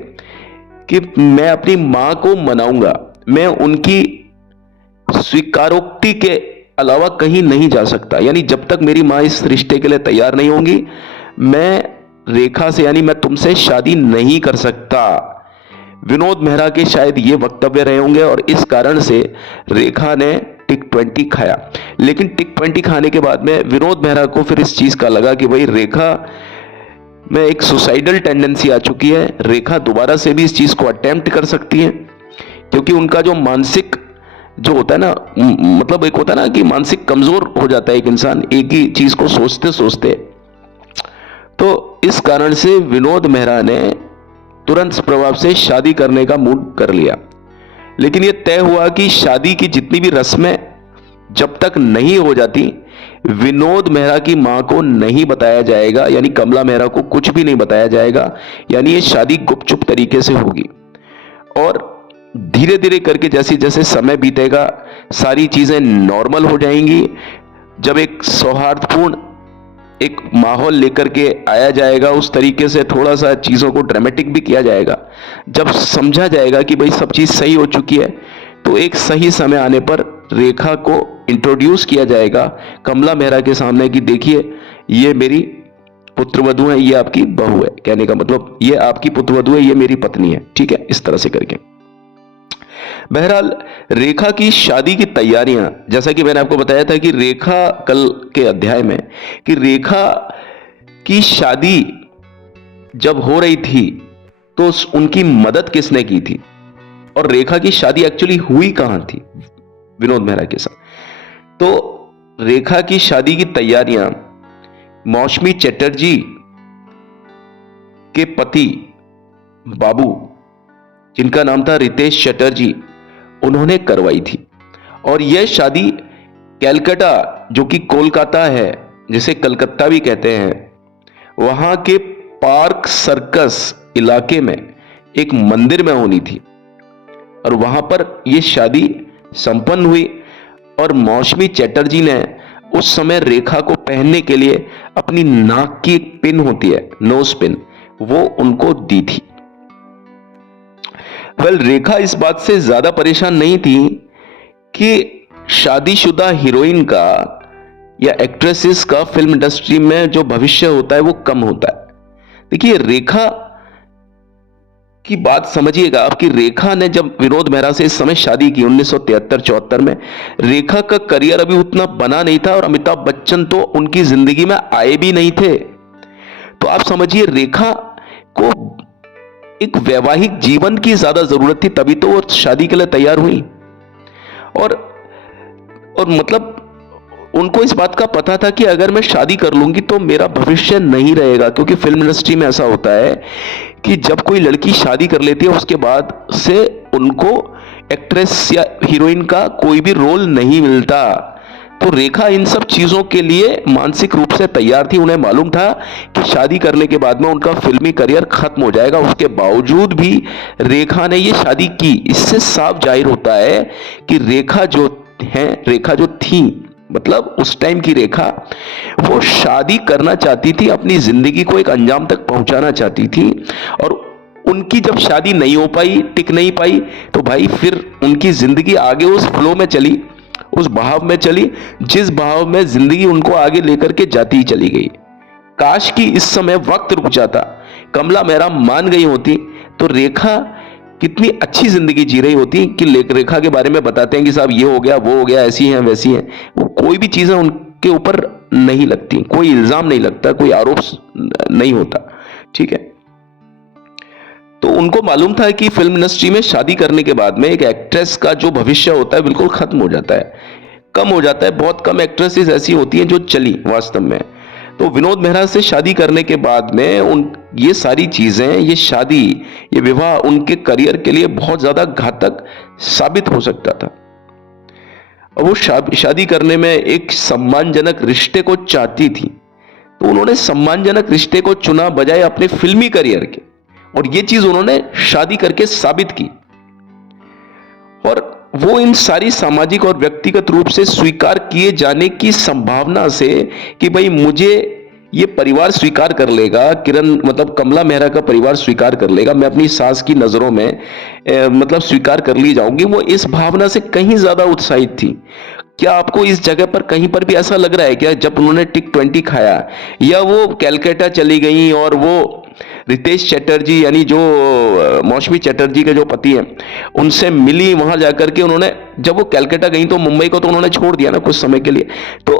कि मैं अपनी मां को मनाऊंगा, मैं उनकी स्वीकारोक्ति के अलावा कहीं नहीं जा सकता, यानी जब तक मेरी मां इस रिश्ते के लिए तैयार नहीं होंगी मैं रेखा से यानी मैं तुमसे शादी नहीं कर सकता। विनोद मेहरा के शायद ये वक्तव्य रहे होंगे और इस कारण से रेखा ने टिक 20 खाया। लेकिन टिक 20 खाने के बाद में विनोद मेहरा को फिर इस चीज का लगा कि भाई रेखा में एक सुसाइडल टेंडेंसी आ चुकी है, रेखा दोबारा से भी इस चीज को अटेम्प्ट कर सकती है, क्योंकि उनका जो मानसिक जो होता है ना, मतलब एक होता है ना कि मानसिक कमजोर हो जाता है एक इंसान एक ही चीज को सोचते सोचते। तो इस कारण से विनोद मेहरा ने तुरंत प्रभाव से शादी करने का मूड कर लिया। लेकिन यह तय हुआ कि शादी की जितनी भी रस्में जब तक नहीं हो जाती विनोद मेहरा की मां को नहीं बताया जाएगा, यानी कमला मेहरा को कुछ भी नहीं बताया जाएगा, यानी ये शादी गुपचुप तरीके से होगी। और धीरे धीरे करके जैसे जैसे समय बीतेगा सारी चीजें नॉर्मल हो जाएंगी। जब एक सौहार्दपूर्ण एक माहौल लेकर के आया जाएगा, उस तरीके से थोड़ा सा चीजों को ड्रामेटिक भी किया जाएगा, जब समझा जाएगा कि भाई सब चीज सही हो चुकी है, तो एक सही समय आने पर रेखा को इंट्रोड्यूस किया जाएगा कमला मेहरा के सामने कि देखिए ये मेरी पुत्रवधू है, ये आपकी बहू है, कहने का मतलब ये आपकी पुत्रवधू है, ये मेरी पत्नी है, ठीक है, इस तरह से करके। बहरहाल रेखा की शादी की तैयारियां, जैसा कि मैंने आपको बताया था कि रेखा कल के अध्याय में कि रेखा की शादी जब हो रही थी तो उनकी मदद किसने की थी और रेखा की शादी एक्चुअली हुई कहां थी विनोद मेहरा के साथ। तो रेखा की शादी की तैयारियां मौसमी चटर्जी के पति बाबू, जिनका नाम था रितेश चटर्जी, उन्होंने करवाई थी। और यह शादी कैलकाटा, जो कि कोलकाता है, जिसे कलकत्ता भी कहते हैं, वहां के पार्क सर्कस इलाके में एक मंदिर में होनी थी। और वहां पर यह शादी संपन्न हुई और मौसमी चटर्जी ने उस समय रेखा को पहनने के लिए अपनी नाक की एक पिन होती है, नोज पिन, वो उनको दी थी। रेखा इस बात से ज्यादा परेशान नहीं थी कि शादीशुदा हीरोइन का या एक्ट्रेसेस का फिल्म इंडस्ट्री में जो भविष्य होता है वो कम होता है। देखिए रेखा की बात समझिएगा आप कि रेखा ने जब विनोद मेहरा से इस समय शादी की 1973-74 में, रेखा का करियर अभी उतना बना नहीं था और अमिताभ बच्चन तो उनकी जिंदगी में आए भी नहीं थे। तो आप समझिए रेखा को एक वैवाहिक जीवन की ज्यादा जरूरत थी, तभी तो वो शादी के लिए तैयार हुई। और मतलब उनको इस बात का पता था कि अगर मैं शादी कर लूंगी तो मेरा भविष्य नहीं रहेगा, क्योंकि फिल्म इंडस्ट्री में ऐसा होता है कि जब कोई लड़की शादी कर लेती है उसके बाद से उनको एक्ट्रेस या हीरोइन का कोई भी रोल नहीं मिलता। तो रेखा इन सब चीजों के लिए मानसिक रूप से तैयार थी। उन्हें मालूम था कि शादी करने के बाद में उनका फिल्मी करियर खत्म हो जाएगा। उसके बावजूद भी रेखा ने ये शादी की। इससे साफ जाहिर होता है कि रेखा जो थी, मतलब उस टाइम की रेखा, वो शादी करना चाहती थी, अपनी जिंदगी को एक अंजाम तक पहुंचाना चाहती थी। और उनकी जब शादी नहीं हो पाई, टिक नहीं पाई, तो भाई फिर उनकी जिंदगी आगे उस फ्लो में चली, उस बहाव में चली जिस बहाव में जिंदगी उनको आगे लेकर के जाती ही चली गई। काश कि इस समय वक्त रुक जाता, कमला मेहरा मान गई होती, तो रेखा कितनी अच्छी जिंदगी जी रही होती। कि रेखा के बारे में बताते हैं कि साहब ये हो गया, वो हो गया, ऐसी हैं वैसी हैं, वो कोई भी चीजें उनके ऊपर नहीं लगती, कोई इल्जाम नहीं लगता, कोई आरोप नहीं होता। ठीक है, तो उनको मालूम था कि फिल्म इंडस्ट्री में शादी करने के बाद में एक एक्ट्रेस का जो भविष्य होता है बिल्कुल खत्म हो जाता है, कम हो जाता है। बहुत कम एक्ट्रेसेस ऐसी होती हैं जो चली वास्तव में। तो विनोद मेहरा से शादी करने के बाद में ये सारी चीजें, ये शादी, ये विवाह उनके करियर के लिए बहुत ज्यादा घातक साबित हो सकता था। और वो शादी करने में एक सम्मानजनक रिश्ते को चाहती थी, तो उन्होंने सम्मानजनक रिश्ते को चुना बजाय अपने फिल्मी करियर के। और ये चीज उन्होंने शादी करके साबित की। और वो इन सारी सामाजिक और व्यक्तिगत रूप से स्वीकार किए जाने की संभावना से कि भाई मुझे ये परिवार स्वीकार कर लेगा, किरण मतलब कमला मेहरा का परिवार स्वीकार कर लेगा, मैं अपनी सास की नजरों में मतलब स्वीकार कर ली जाऊंगी, वो इस भावना से कहीं ज्यादा उत्साहित थी। क्या आपको इस जगह पर कहीं पर भी ऐसा लग रहा है क्या, जब उन्होंने टिक 20 खाया या वो कैलकाटा चली गई और वो रितेश चटर्जी यानी जो मौसमी चटर्जी के जो पति हैं उनसे मिली, वहां जाकर के उन्होंने, जब वो कैलकाटा गई तो मुंबई को तो उन्होंने छोड़ दिया ना कुछ समय के लिए, तो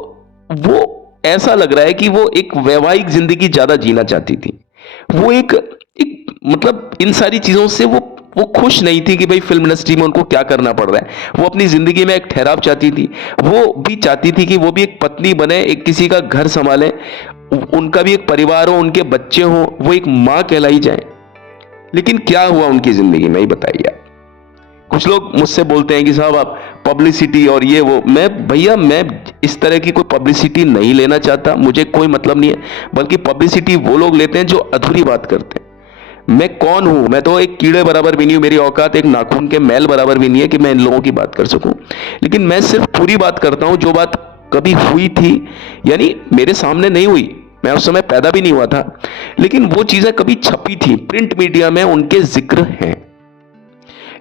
वो ऐसा लग रहा है कि वो एक वैवाहिक जिंदगी ज्यादा जीना चाहती थी। वो एक मतलब इन सारी चीजों से वो खुश नहीं थी कि भाई फिल्म इंडस्ट्री में उनको क्या करना पड़ रहा है। वो अपनी जिंदगी में एक ठहराव चाहती थी। वो भी चाहती थी कि वो भी एक पत्नी बने, एक किसी का घर संभाले, उनका भी एक परिवार हो, उनके बच्चे हो, वो एक मां कहलाई जाए। लेकिन क्या हुआ उनकी जिंदगी में, ही बताइए। कुछ लोग मुझसे बोलते हैं कि साहब आप पब्लिसिटी और ये वो, भैया मैं इस तरह की कोई पब्लिसिटी नहीं लेना चाहता, मुझे कोई मतलब नहीं है। बल्कि पब्लिसिटी वो लोग लेते हैं जो अधूरी बात करते हैं। मैं कौन हूं, मैं तो एक कीड़े बराबर भी नहीं हूं, मेरी औकात एक नाखून के मैल बराबर भी नहीं है कि मैं इन लोगों की बात कर सकूं। लेकिन मैं सिर्फ पूरी बात करता हूं जो बात कभी हुई थी, यानी मेरे सामने नहीं हुई, मैं उस समय पैदा भी नहीं हुआ था, लेकिन वो चीजें कभी छपी थी, प्रिंट मीडिया में उनके जिक्र हैं।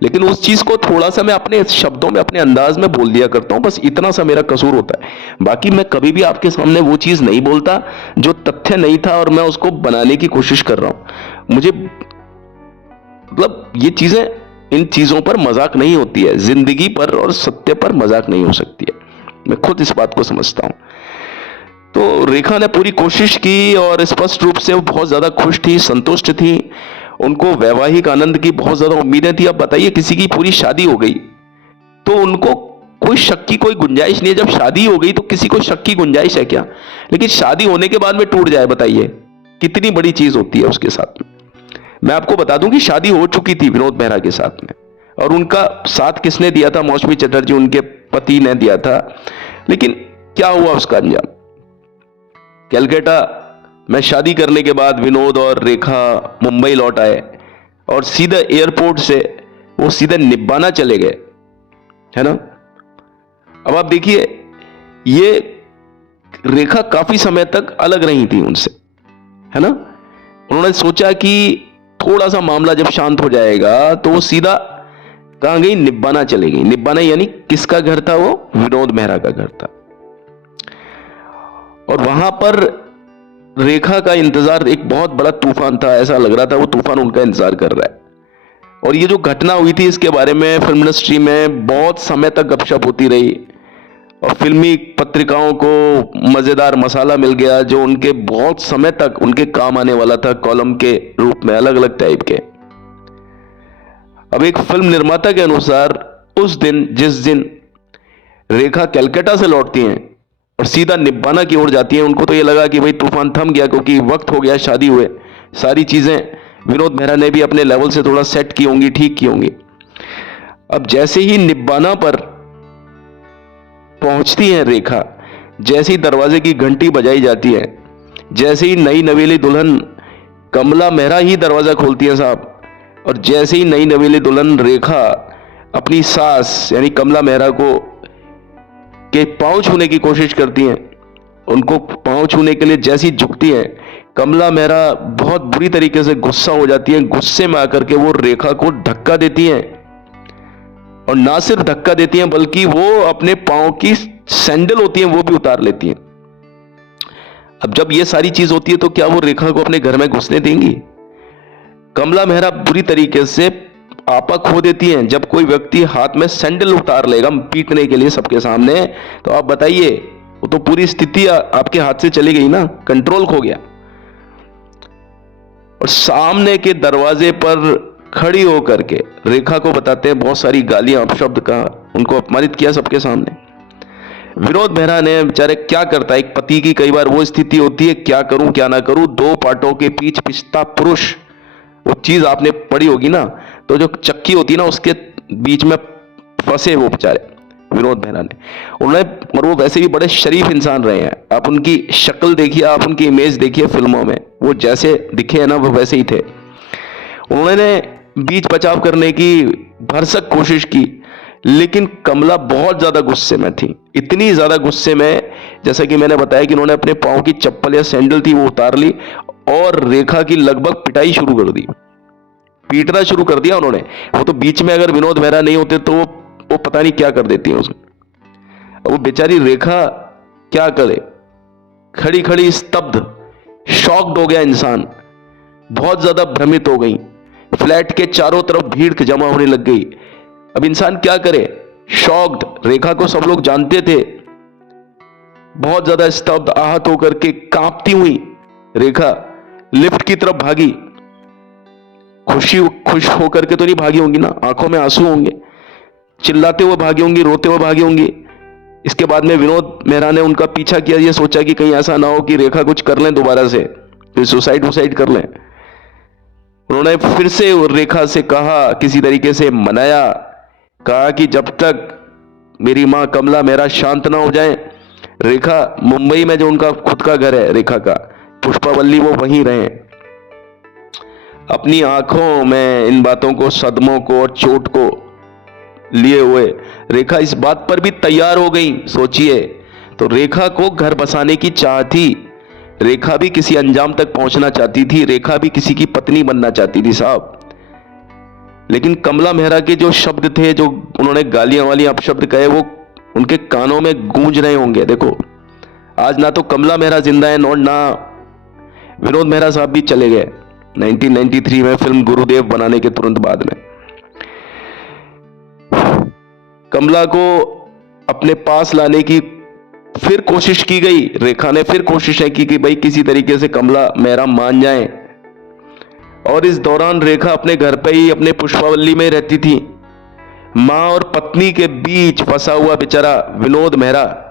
लेकिन उस चीज को थोड़ा सा मैं अपने शब्दों में, अपने अंदाज में बोल दिया करता हूं, बस इतना सा मेरा कसूर होता है। बाकी मैं कभी भी आपके सामने वो चीज नहीं बोलता जो तथ्य नहीं था और मैं उसको बनाने की कोशिश कर रहा हूं। मुझे मतलब ये चीजें, इन चीजों पर मजाक नहीं होती है, जिंदगी पर और सत्य पर मजाक नहीं हो सकती है। मैं खुद इस बात को समझता हूं। तो रेखा ने पूरी कोशिश की और स्पष्ट रूप से वो बहुत ज्यादा खुश थी, संतुष्ट थी। उनको वैवाहिक आनंद की बहुत ज्यादा उम्मीदें थी। अब बताइए, किसी की पूरी शादी हो गई तो उनको कोई शक की कोई गुंजाइश नहीं है। जब शादी हो गई तो किसी को शक की गुंजाइश है क्या? लेकिन शादी होने के बाद में टूट जाए, बताइए कितनी बड़ी चीज होती है उसके साथ में। मैं आपको बता दूं कि शादी हो चुकी थी विनोद मेहरा के साथ में, और उनका साथ किसने दिया था? मौसमी चटर्जी, उनके पति ने दिया था। लेकिन क्या हुआ उसका अंजाम? कैलकाटा में शादी करने के बाद विनोद और रेखा मुंबई लौट आए और सीधा एयरपोर्ट से वो सीधे निब्बाना चले गए, है ना। अब आप देखिए, ये रेखा काफी समय तक अलग रही थी उनसे, है ना। उन्होंने सोचा कि थोड़ा सा मामला जब शांत हो जाएगा तो वो सीधा कहां गई? निब्बाना चली गई। निब्बाना यानी किसका घर था? वो विनोद मेहरा का घर था। और वहां पर रेखा का इंतजार, एक बहुत बड़ा तूफान था, ऐसा लग रहा था वो तूफान उनका इंतजार कर रहा है। और ये जो घटना हुई थी इसके बारे में फिल्म इंडस्ट्री में बहुत समय तक गपशप होती रही और फिल्मी पत्रिकाओं को मजेदार मसाला मिल गया जो उनके बहुत समय तक उनके काम आने वाला था, कॉलम के रूप में, अलग अलग टाइप के। अब एक फिल्म निर्माता के अनुसार उस दिन, जिस दिन रेखा कलकत्ता से लौटती हैं और सीधा निब्बाना की ओर जाती हैं, उनको तो ये लगा कि भाई तूफान थम गया, क्योंकि वक्त हो गया, शादी हुए, सारी चीजें विनोद मेहरा ने भी अपने लेवल से थोड़ा सेट की होंगी, ठीक की होंगी। अब जैसे ही निब्बाना पर पहुंचती है रेखा, जैसे ही दरवाजे की घंटी बजाई जाती है, जैसे ही नई नवेली दुल्हन कमला मेहरा ही दरवाजा खोलती है साहब, और जैसे ही नई नवेली दुल्हन रेखा अपनी सास यानी कमला मेहरा को के पांव छूने की कोशिश करती हैं, उनको पांव छूने के लिए जैसी झुकती हैं, कमला मेहरा बहुत बुरी तरीके से गुस्सा हो जाती है। गुस्से में आकर के वो रेखा को धक्का देती हैं, और ना सिर्फ धक्का देती हैं बल्कि वो अपने पांव की सैंडल होती हैं वो भी उतार लेती हैं। अब जब ये सारी चीज होती है तो क्या वो रेखा को अपने घर में घुसने देंगी? कमला मेहरा बुरी तरीके से आपा खो देती हैं। जब कोई व्यक्ति हाथ में सैंडल उतार लेगा पीटने के लिए सबके सामने, तो आप बताइए, वो तो पूरी स्थिति आपके हाथ से चली गई ना, कंट्रोल खो गया। और सामने के दरवाजे पर खड़ी होकर के रेखा को बताते हैं बहुत सारी गालियां अपशब्द का, उनको अपमानित किया सबके सामने। विनोद मेहरा ने बेचारे क्या करता है, एक पति की कई बार वो स्थिति होती है, क्या करूं क्या ना करूं, दो पाटों के बीच पिसता पुरुष, वो चीज आपने पढ़ी होगी ना, तो जो चक्की होती है ना उसके बीच में फंसे वो बेचारे विनोद मेहरा ने, उन्होंने, और वो वैसे भी बड़े शरीफ इंसान रहे हैं। आप उनकी शक्ल देखिए, आप उनकी इमेज देखिए फिल्मों में, वो जैसे दिखे हैं ना वो वैसे ही थे। उन्होंने बीच बचाव करने की भरसक कोशिश की, लेकिन कमला बहुत ज्यादा गुस्से में थी, इतनी ज्यादा गुस्से में, जैसा कि मैंने बताया कि उन्होंने अपने पांव की चप्पल या सैंडल थी वो उतार ली और रेखा की लगभग पिटाई शुरू कर दी, पीटना शुरू कर दिया उन्होंने। वो तो बीच में अगर विनोद मेहरा नहीं होते तो वो पता नहीं क्या कर देती है उसको। वो बेचारी रेखा क्या करे, खड़ी खड़ी स्तब्ध, शॉक्ड हो गया इंसान, बहुत ज्यादा भ्रमित हो गई। फ्लैट के चारों तरफ भीड़ जमा होने लग गई। अब इंसान क्या करे, शॉक्ड। रेखा को सब लोग जानते थे, बहुत ज्यादा स्तब्ध, आहत होकर के कांपती हुई रेखा लिफ्ट की तरफ भागी। खुश होकर के तो नहीं भागी होंगी ना, आंखों में आंसू होंगे, चिल्लाते हुए भागी होंगी, रोते हुए भागी होंगी। इसके बाद में विनोद मेहरा ने उनका पीछा किया, ये सोचा कि कहीं ऐसा ना हो कि रेखा कुछ कर लें दोबारा से, फिर सुसाइड कर लें। उन्होंने फिर से रेखा से कहा, किसी तरीके से मनाया, कहा कि जब तक मेरी मां कमला मेहरा शांत ना हो जाए, रेखा मुंबई में जो उनका खुद का घर है रेखा का, पुष्पावल्ली, वो वहीं रहे। अपनी आंखों में इन बातों को, सदमों को और चोट को लिए हुए रेखा इस बात पर भी तैयार हो गई। सोचिए, तो रेखा को घर बसाने की चाह थी, रेखा भी किसी अंजाम तक पहुंचना चाहती थी, रेखा भी किसी की पत्नी बनना चाहती थी साहब। लेकिन कमला मेहरा के जो शब्द थे, जो उन्होंने गालियां वाली अपशब्द कहे, वो उनके कानों में गूंज रहे होंगे। देखो, आज ना तो कमला मेहरा जिंदा है और ना विनोद मेहरा साहब भी चले गए 1993 में फिल्म गुरुदेव बनाने के तुरंत बाद में। कमला को अपने पास लाने की फिर कोशिश की गई, रेखा ने फिर कोशिशें की कि भाई किसी तरीके से कमला मेहरा मान जाए। और इस दौरान रेखा अपने घर पे ही, अपने पुष्पावल्ली में रहती थी। मां और पत्नी के बीच फंसा हुआ बेचारा विनोद मेहरा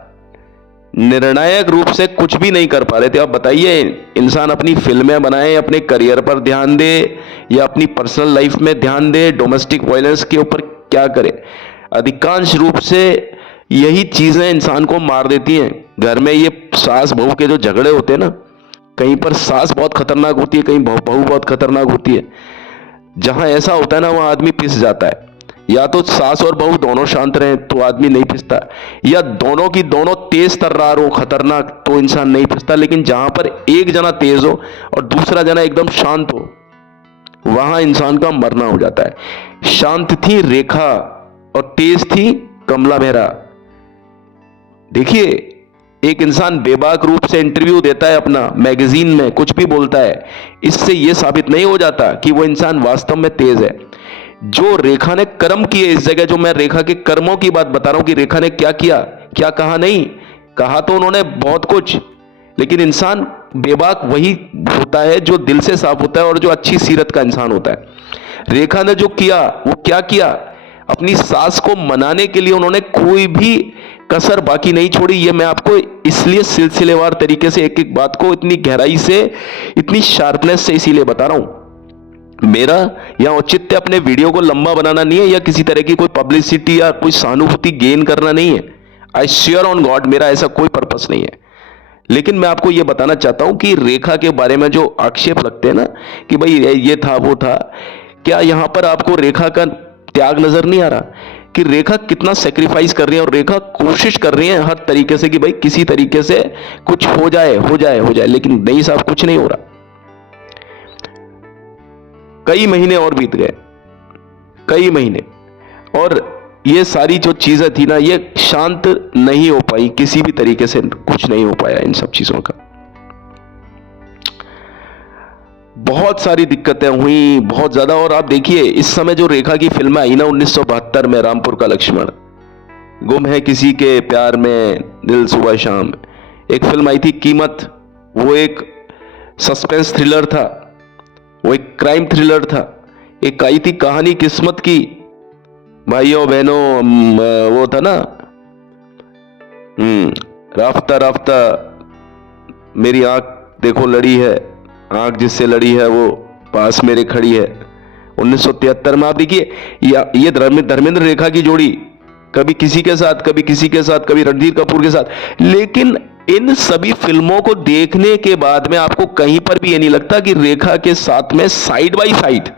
निर्णायक रूप से कुछ भी नहीं कर पा रहे थे। अब बताइए, इंसान अपनी फिल्में बनाए, अपने करियर पर ध्यान दे या अपनी पर्सनल लाइफ में ध्यान दे, डोमेस्टिक वायलेंस के ऊपर क्या करे? अधिकांश रूप से यही चीजें इंसान को मार देती हैं। घर में ये सास बहू के जो झगड़े होते हैं ना, कहीं पर सास बहुत खतरनाक होती है, कहीं बहू बहुत खतरनाक होती है। जहां ऐसा होता है ना, वहां आदमी पिस जाता है। या तो सास और बहू दोनों शांत रहें तो आदमी नहीं पिसता, या दोनों की दोनों तेज तर्रार हो, खतरनाक, तो इंसान नहीं पिसता। लेकिन जहां पर एक जना तेज हो और दूसरा जना एकदम शांत हो, वहां इंसान का मरना हो जाता है। शांत थी रेखा और तेज थी कमला मेहरा। देखिए, एक इंसान बेबाक रूप से इंटरव्यू देता है अपना मैगजीन में, कुछ भी बोलता है, इससे यह साबित नहीं हो जाता कि वो इंसान वास्तव में तेज है। जो रेखा ने कर्म किए इस जगह, जो मैं रेखा के कर्मों की बात बता रहा हूं कि रेखा ने क्या किया, क्या कहा, नहीं कहा तो उन्होंने बहुत कुछ, लेकिन इंसान बेबाक वही होता है जो दिल से साफ होता है और जो अच्छी सीरत का इंसान होता है। रेखा ने जो किया, वो क्या किया, अपनी सास को मनाने के लिए उन्होंने कोई भी कसर बाकी नहीं छोड़ी। ये मैं आपको इसलिए सिलसिलेवार तरीके से एक एक बात को इतनी गहराई से, इतनी शार्पनेस से इसीलिए बता रहा हूं मेरा यहां औचित्य अपने वीडियो को लंबा बनाना नहीं है या किसी तरह की कोई पब्लिसिटी या कोई सहानुभूति गेन करना नहीं है। आई श्योर ऑन गॉड मेरा ऐसा कोई पर्पस नहीं है। लेकिन मैं आपको यह बताना चाहता हूं कि रेखा के बारे में जो आक्षेप लगते हैं ना कि भाई ये था वो था, क्या यहां पर आपको रेखा का त्याग नजर नहीं आ रहा कि रेखा कितना सेक्रीफाइस कर रही है और रेखा कोशिश कर रही है हर तरीके से कि भाई किसी तरीके से कुछ हो जाए हो जाए हो जाए, लेकिन नहीं साहब कुछ नहीं हो रहा। कई महीने और बीत गए, कई महीने, और ये सारी जो चीजें थी ना ये शांत नहीं हो पाई, किसी भी तरीके से कुछ नहीं हो पाया इन सब चीजों का। बहुत सारी दिक्कतें हुई, बहुत ज्यादा। और आप देखिए इस समय जो रेखा की फिल्म आई ना 1972 में, रामपुर का लक्ष्मण, गुम है किसी के प्यार में दिल सुबह शाम, एक फिल्म आई थी कीमत, वो एक सस्पेंस थ्रिलर था, वो एक क्राइम थ्रिलर था। एक आई थी कहानी किस्मत की, भाइयों बहनों, वो था ना राफ्ता राफ्ता मेरी आंख देखो लड़ी है, आंख जिससे लड़ी है वो पास मेरे खड़ी है, 1973 में। आप देखिए ये धर्मेंद्र रेखा की जोड़ी, कभी किसी के साथ कभी किसी के साथ, कभी रणधीर कपूर के साथ। लेकिन इन सभी फिल्मों को देखने के बाद में आपको कहीं पर भी ये नहीं लगता कि रेखा के साथ में साइड बाय साइड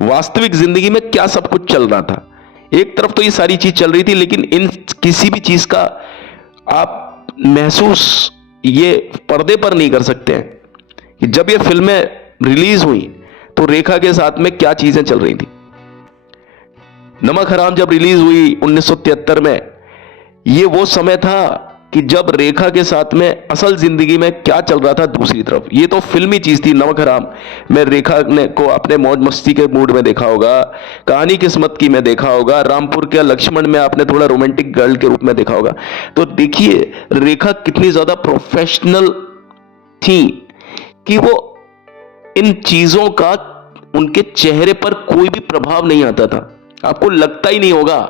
वास्तविक जिंदगी में क्या सब कुछ चल रहा था। एक तरफ तो ये सारी चीज चल रही थी, लेकिन इन किसी भी चीज का आप महसूस ये पर्दे पर नहीं कर सकते हैं कि जब ये फिल्में रिलीज हुई तो रेखा के साथ में क्या चीजें चल रही थी। नमक हराम जब रिलीज हुई 1973 में, ये वो समय था कि जब रेखा के साथ में असल जिंदगी में क्या चल रहा था दूसरी तरफ। ये तो फिल्मी चीज थी, नमक हराम में रेखा ने को अपने मौज मस्ती के मूड में देखा होगा, कहानी किस्मत की में देखा होगा, रामपुर के लक्ष्मण में आपने थोड़ा रोमांटिक गर्ल के रूप में देखा होगा। तो देखिए रेखा कितनी ज्यादा प्रोफेशनल थी कि वो इन चीजों का उनके चेहरे पर कोई भी प्रभाव नहीं आता था, आपको लगता ही नहीं होगा।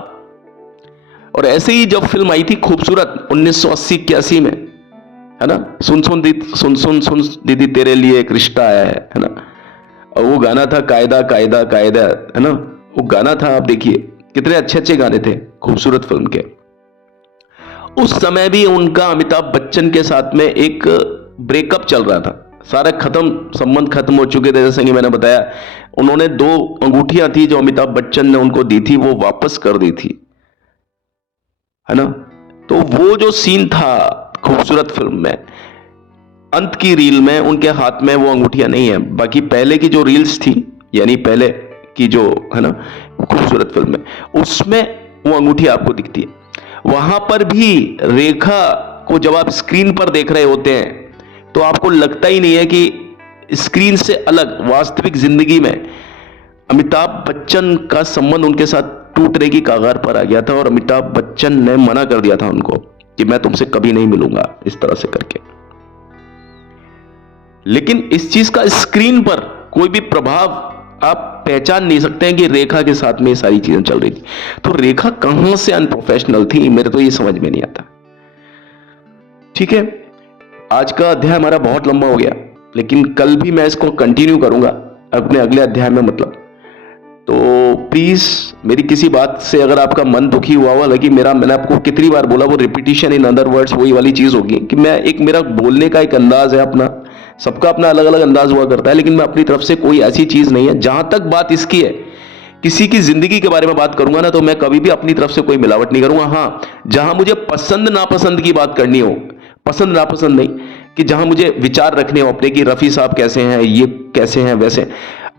और ऐसे ही जब फिल्म आई थी खूबसूरत 1980-81 में, है ना, सुन सुन दीदी तेरे लिए एक रिश्ता आया है ना, और वो गाना था कायदा कायदा कायदा, है ना, वो गाना था। आप देखिए कितने अच्छे अच्छे गाने थे खूबसूरत फिल्म के। उस समय भी उनका अमिताभ बच्चन के साथ में एक ब्रेकअप चल रहा था, सारा खत्म, संबंध खत्म हो चुके थे। जैसे कि मैंने बताया उन्होंने 2 अंगूठियां थी जो अमिताभ बच्चन ने उनको दी थी, वो वापस कर दी थी, है ना। तो वो जो सीन था खूबसूरत फिल्म में, अंत की रील में उनके हाथ में वो अंगूठियां नहीं है, बाकी पहले की जो रील्स थी, यानी पहले की जो, है ना, खूबसूरत फिल्म में, उसमें वो अंगूठी आपको दिखती है। वहां पर भी रेखा को जब आप स्क्रीन पर देख रहे होते हैं तो आपको लगता ही नहीं है कि स्क्रीन से अलग वास्तविक जिंदगी में अमिताभ बच्चन का संबंध उनके साथ टूटने की कगार पर आ गया था, और अमिताभ बच्चन ने मना कर दिया था उनको कि मैं तुमसे कभी नहीं मिलूंगा, इस तरह से करके। लेकिन इस चीज का स्क्रीन पर कोई भी प्रभाव आप पहचान नहीं सकते हैं कि रेखा के साथ में ये सारी चीजें चल रही थी। तो रेखा कहां से अनप्रोफेशनल थी, मेरे तो ये समझ में नहीं आता। ठीक है, आज का अध्याय हमारा बहुत लंबा हो गया, लेकिन कल भी मैं इसको कंटिन्यू करूंगा अपने अगले अध्याय में, मतलब। तो प्लीज मेरी किसी बात से अगर आपका मन दुखी हुआ हुआ लगी, मैंने आपको कितनी बार बोला, वो रिपीटिशन इन अदर वर्ड्स वही वाली चीज होगी कि मेरा बोलने का एक अंदाज है अपना, सबका अपना अलग अलग अंदाज हुआ करता है, लेकिन मैं अपनी तरफ से कोई ऐसी चीज नहीं है। जहां तक बात इसकी है, किसी की जिंदगी के बारे में बात करूंगा ना, तो मैं कभी भी अपनी तरफ से कोई मिलावट नहीं करूंगा। हाँ, जहां मुझे पसंद नापसंद की बात करनी हो, पसंद नापसंद नहीं, कि जहां मुझे विचार रखने हो अपने कि रफी साहब कैसे हैं, ये कैसे हैं, वैसे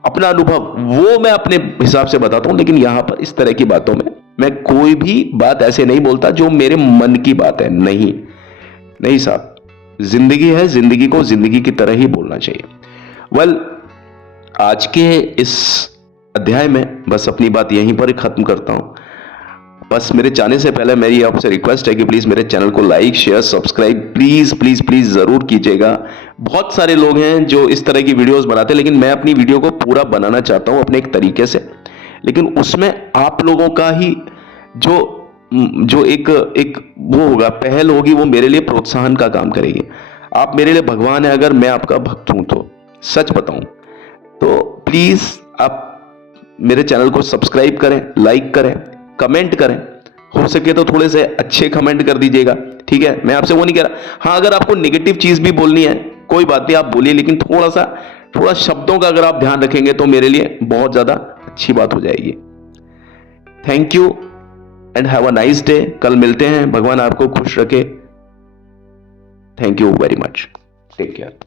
अपना अनुभव, वो मैं अपने हिसाब से बताता हूं। लेकिन यहां पर इस तरह की बातों में मैं कोई भी बात ऐसे नहीं बोलता जो मेरे मन की बात है। नहीं नहीं साहब, जिंदगी है, जिंदगी को जिंदगी की तरह ही बोलना चाहिए। वेल, आज के इस अध्याय में बस अपनी बात यहीं पर ही खत्म करता हूं। बस मेरे जाने से पहले मेरी आपसे रिक्वेस्ट है कि प्लीज मेरे चैनल को like, share, subscribe please please please जरूर कीजिएगा। बहुत सारे लोग हैं जो इस तरह की वीडियोस बनाते हैं, लेकिन मैं अपनी वीडियो को पूरा बनाना चाहता हूं अपने एक तरीके से, लेकिन उसमें आप लोगों का ही जो एक वो होगा, पहल होगी, वो मेरे लिए प्रोत्साहन का काम करेगी। आप मेरे लिए भगवान है, अगर मैं आपका भक्त हूं तो। सच बताऊं, तो प्लीज आप मेरे चैनल को सब्सक्राइब करें, लाइक करें, कमेंट करें, हो सके तो थोड़े से अच्छे कमेंट कर दीजिएगा, ठीक है। मैं आपसे वो नहीं कह रहा, हाँ अगर आपको नेगेटिव चीज भी बोलनी है कोई बात नहीं, आप बोलिए, लेकिन थोड़ा शब्दों का अगर आप ध्यान रखेंगे तो मेरे लिए बहुत ज्यादा अच्छी बात हो जाएगी। Thank you and have a nice day. कल मिलते हैं, भगवान आपको खुश रखे। Thank you very much, take care.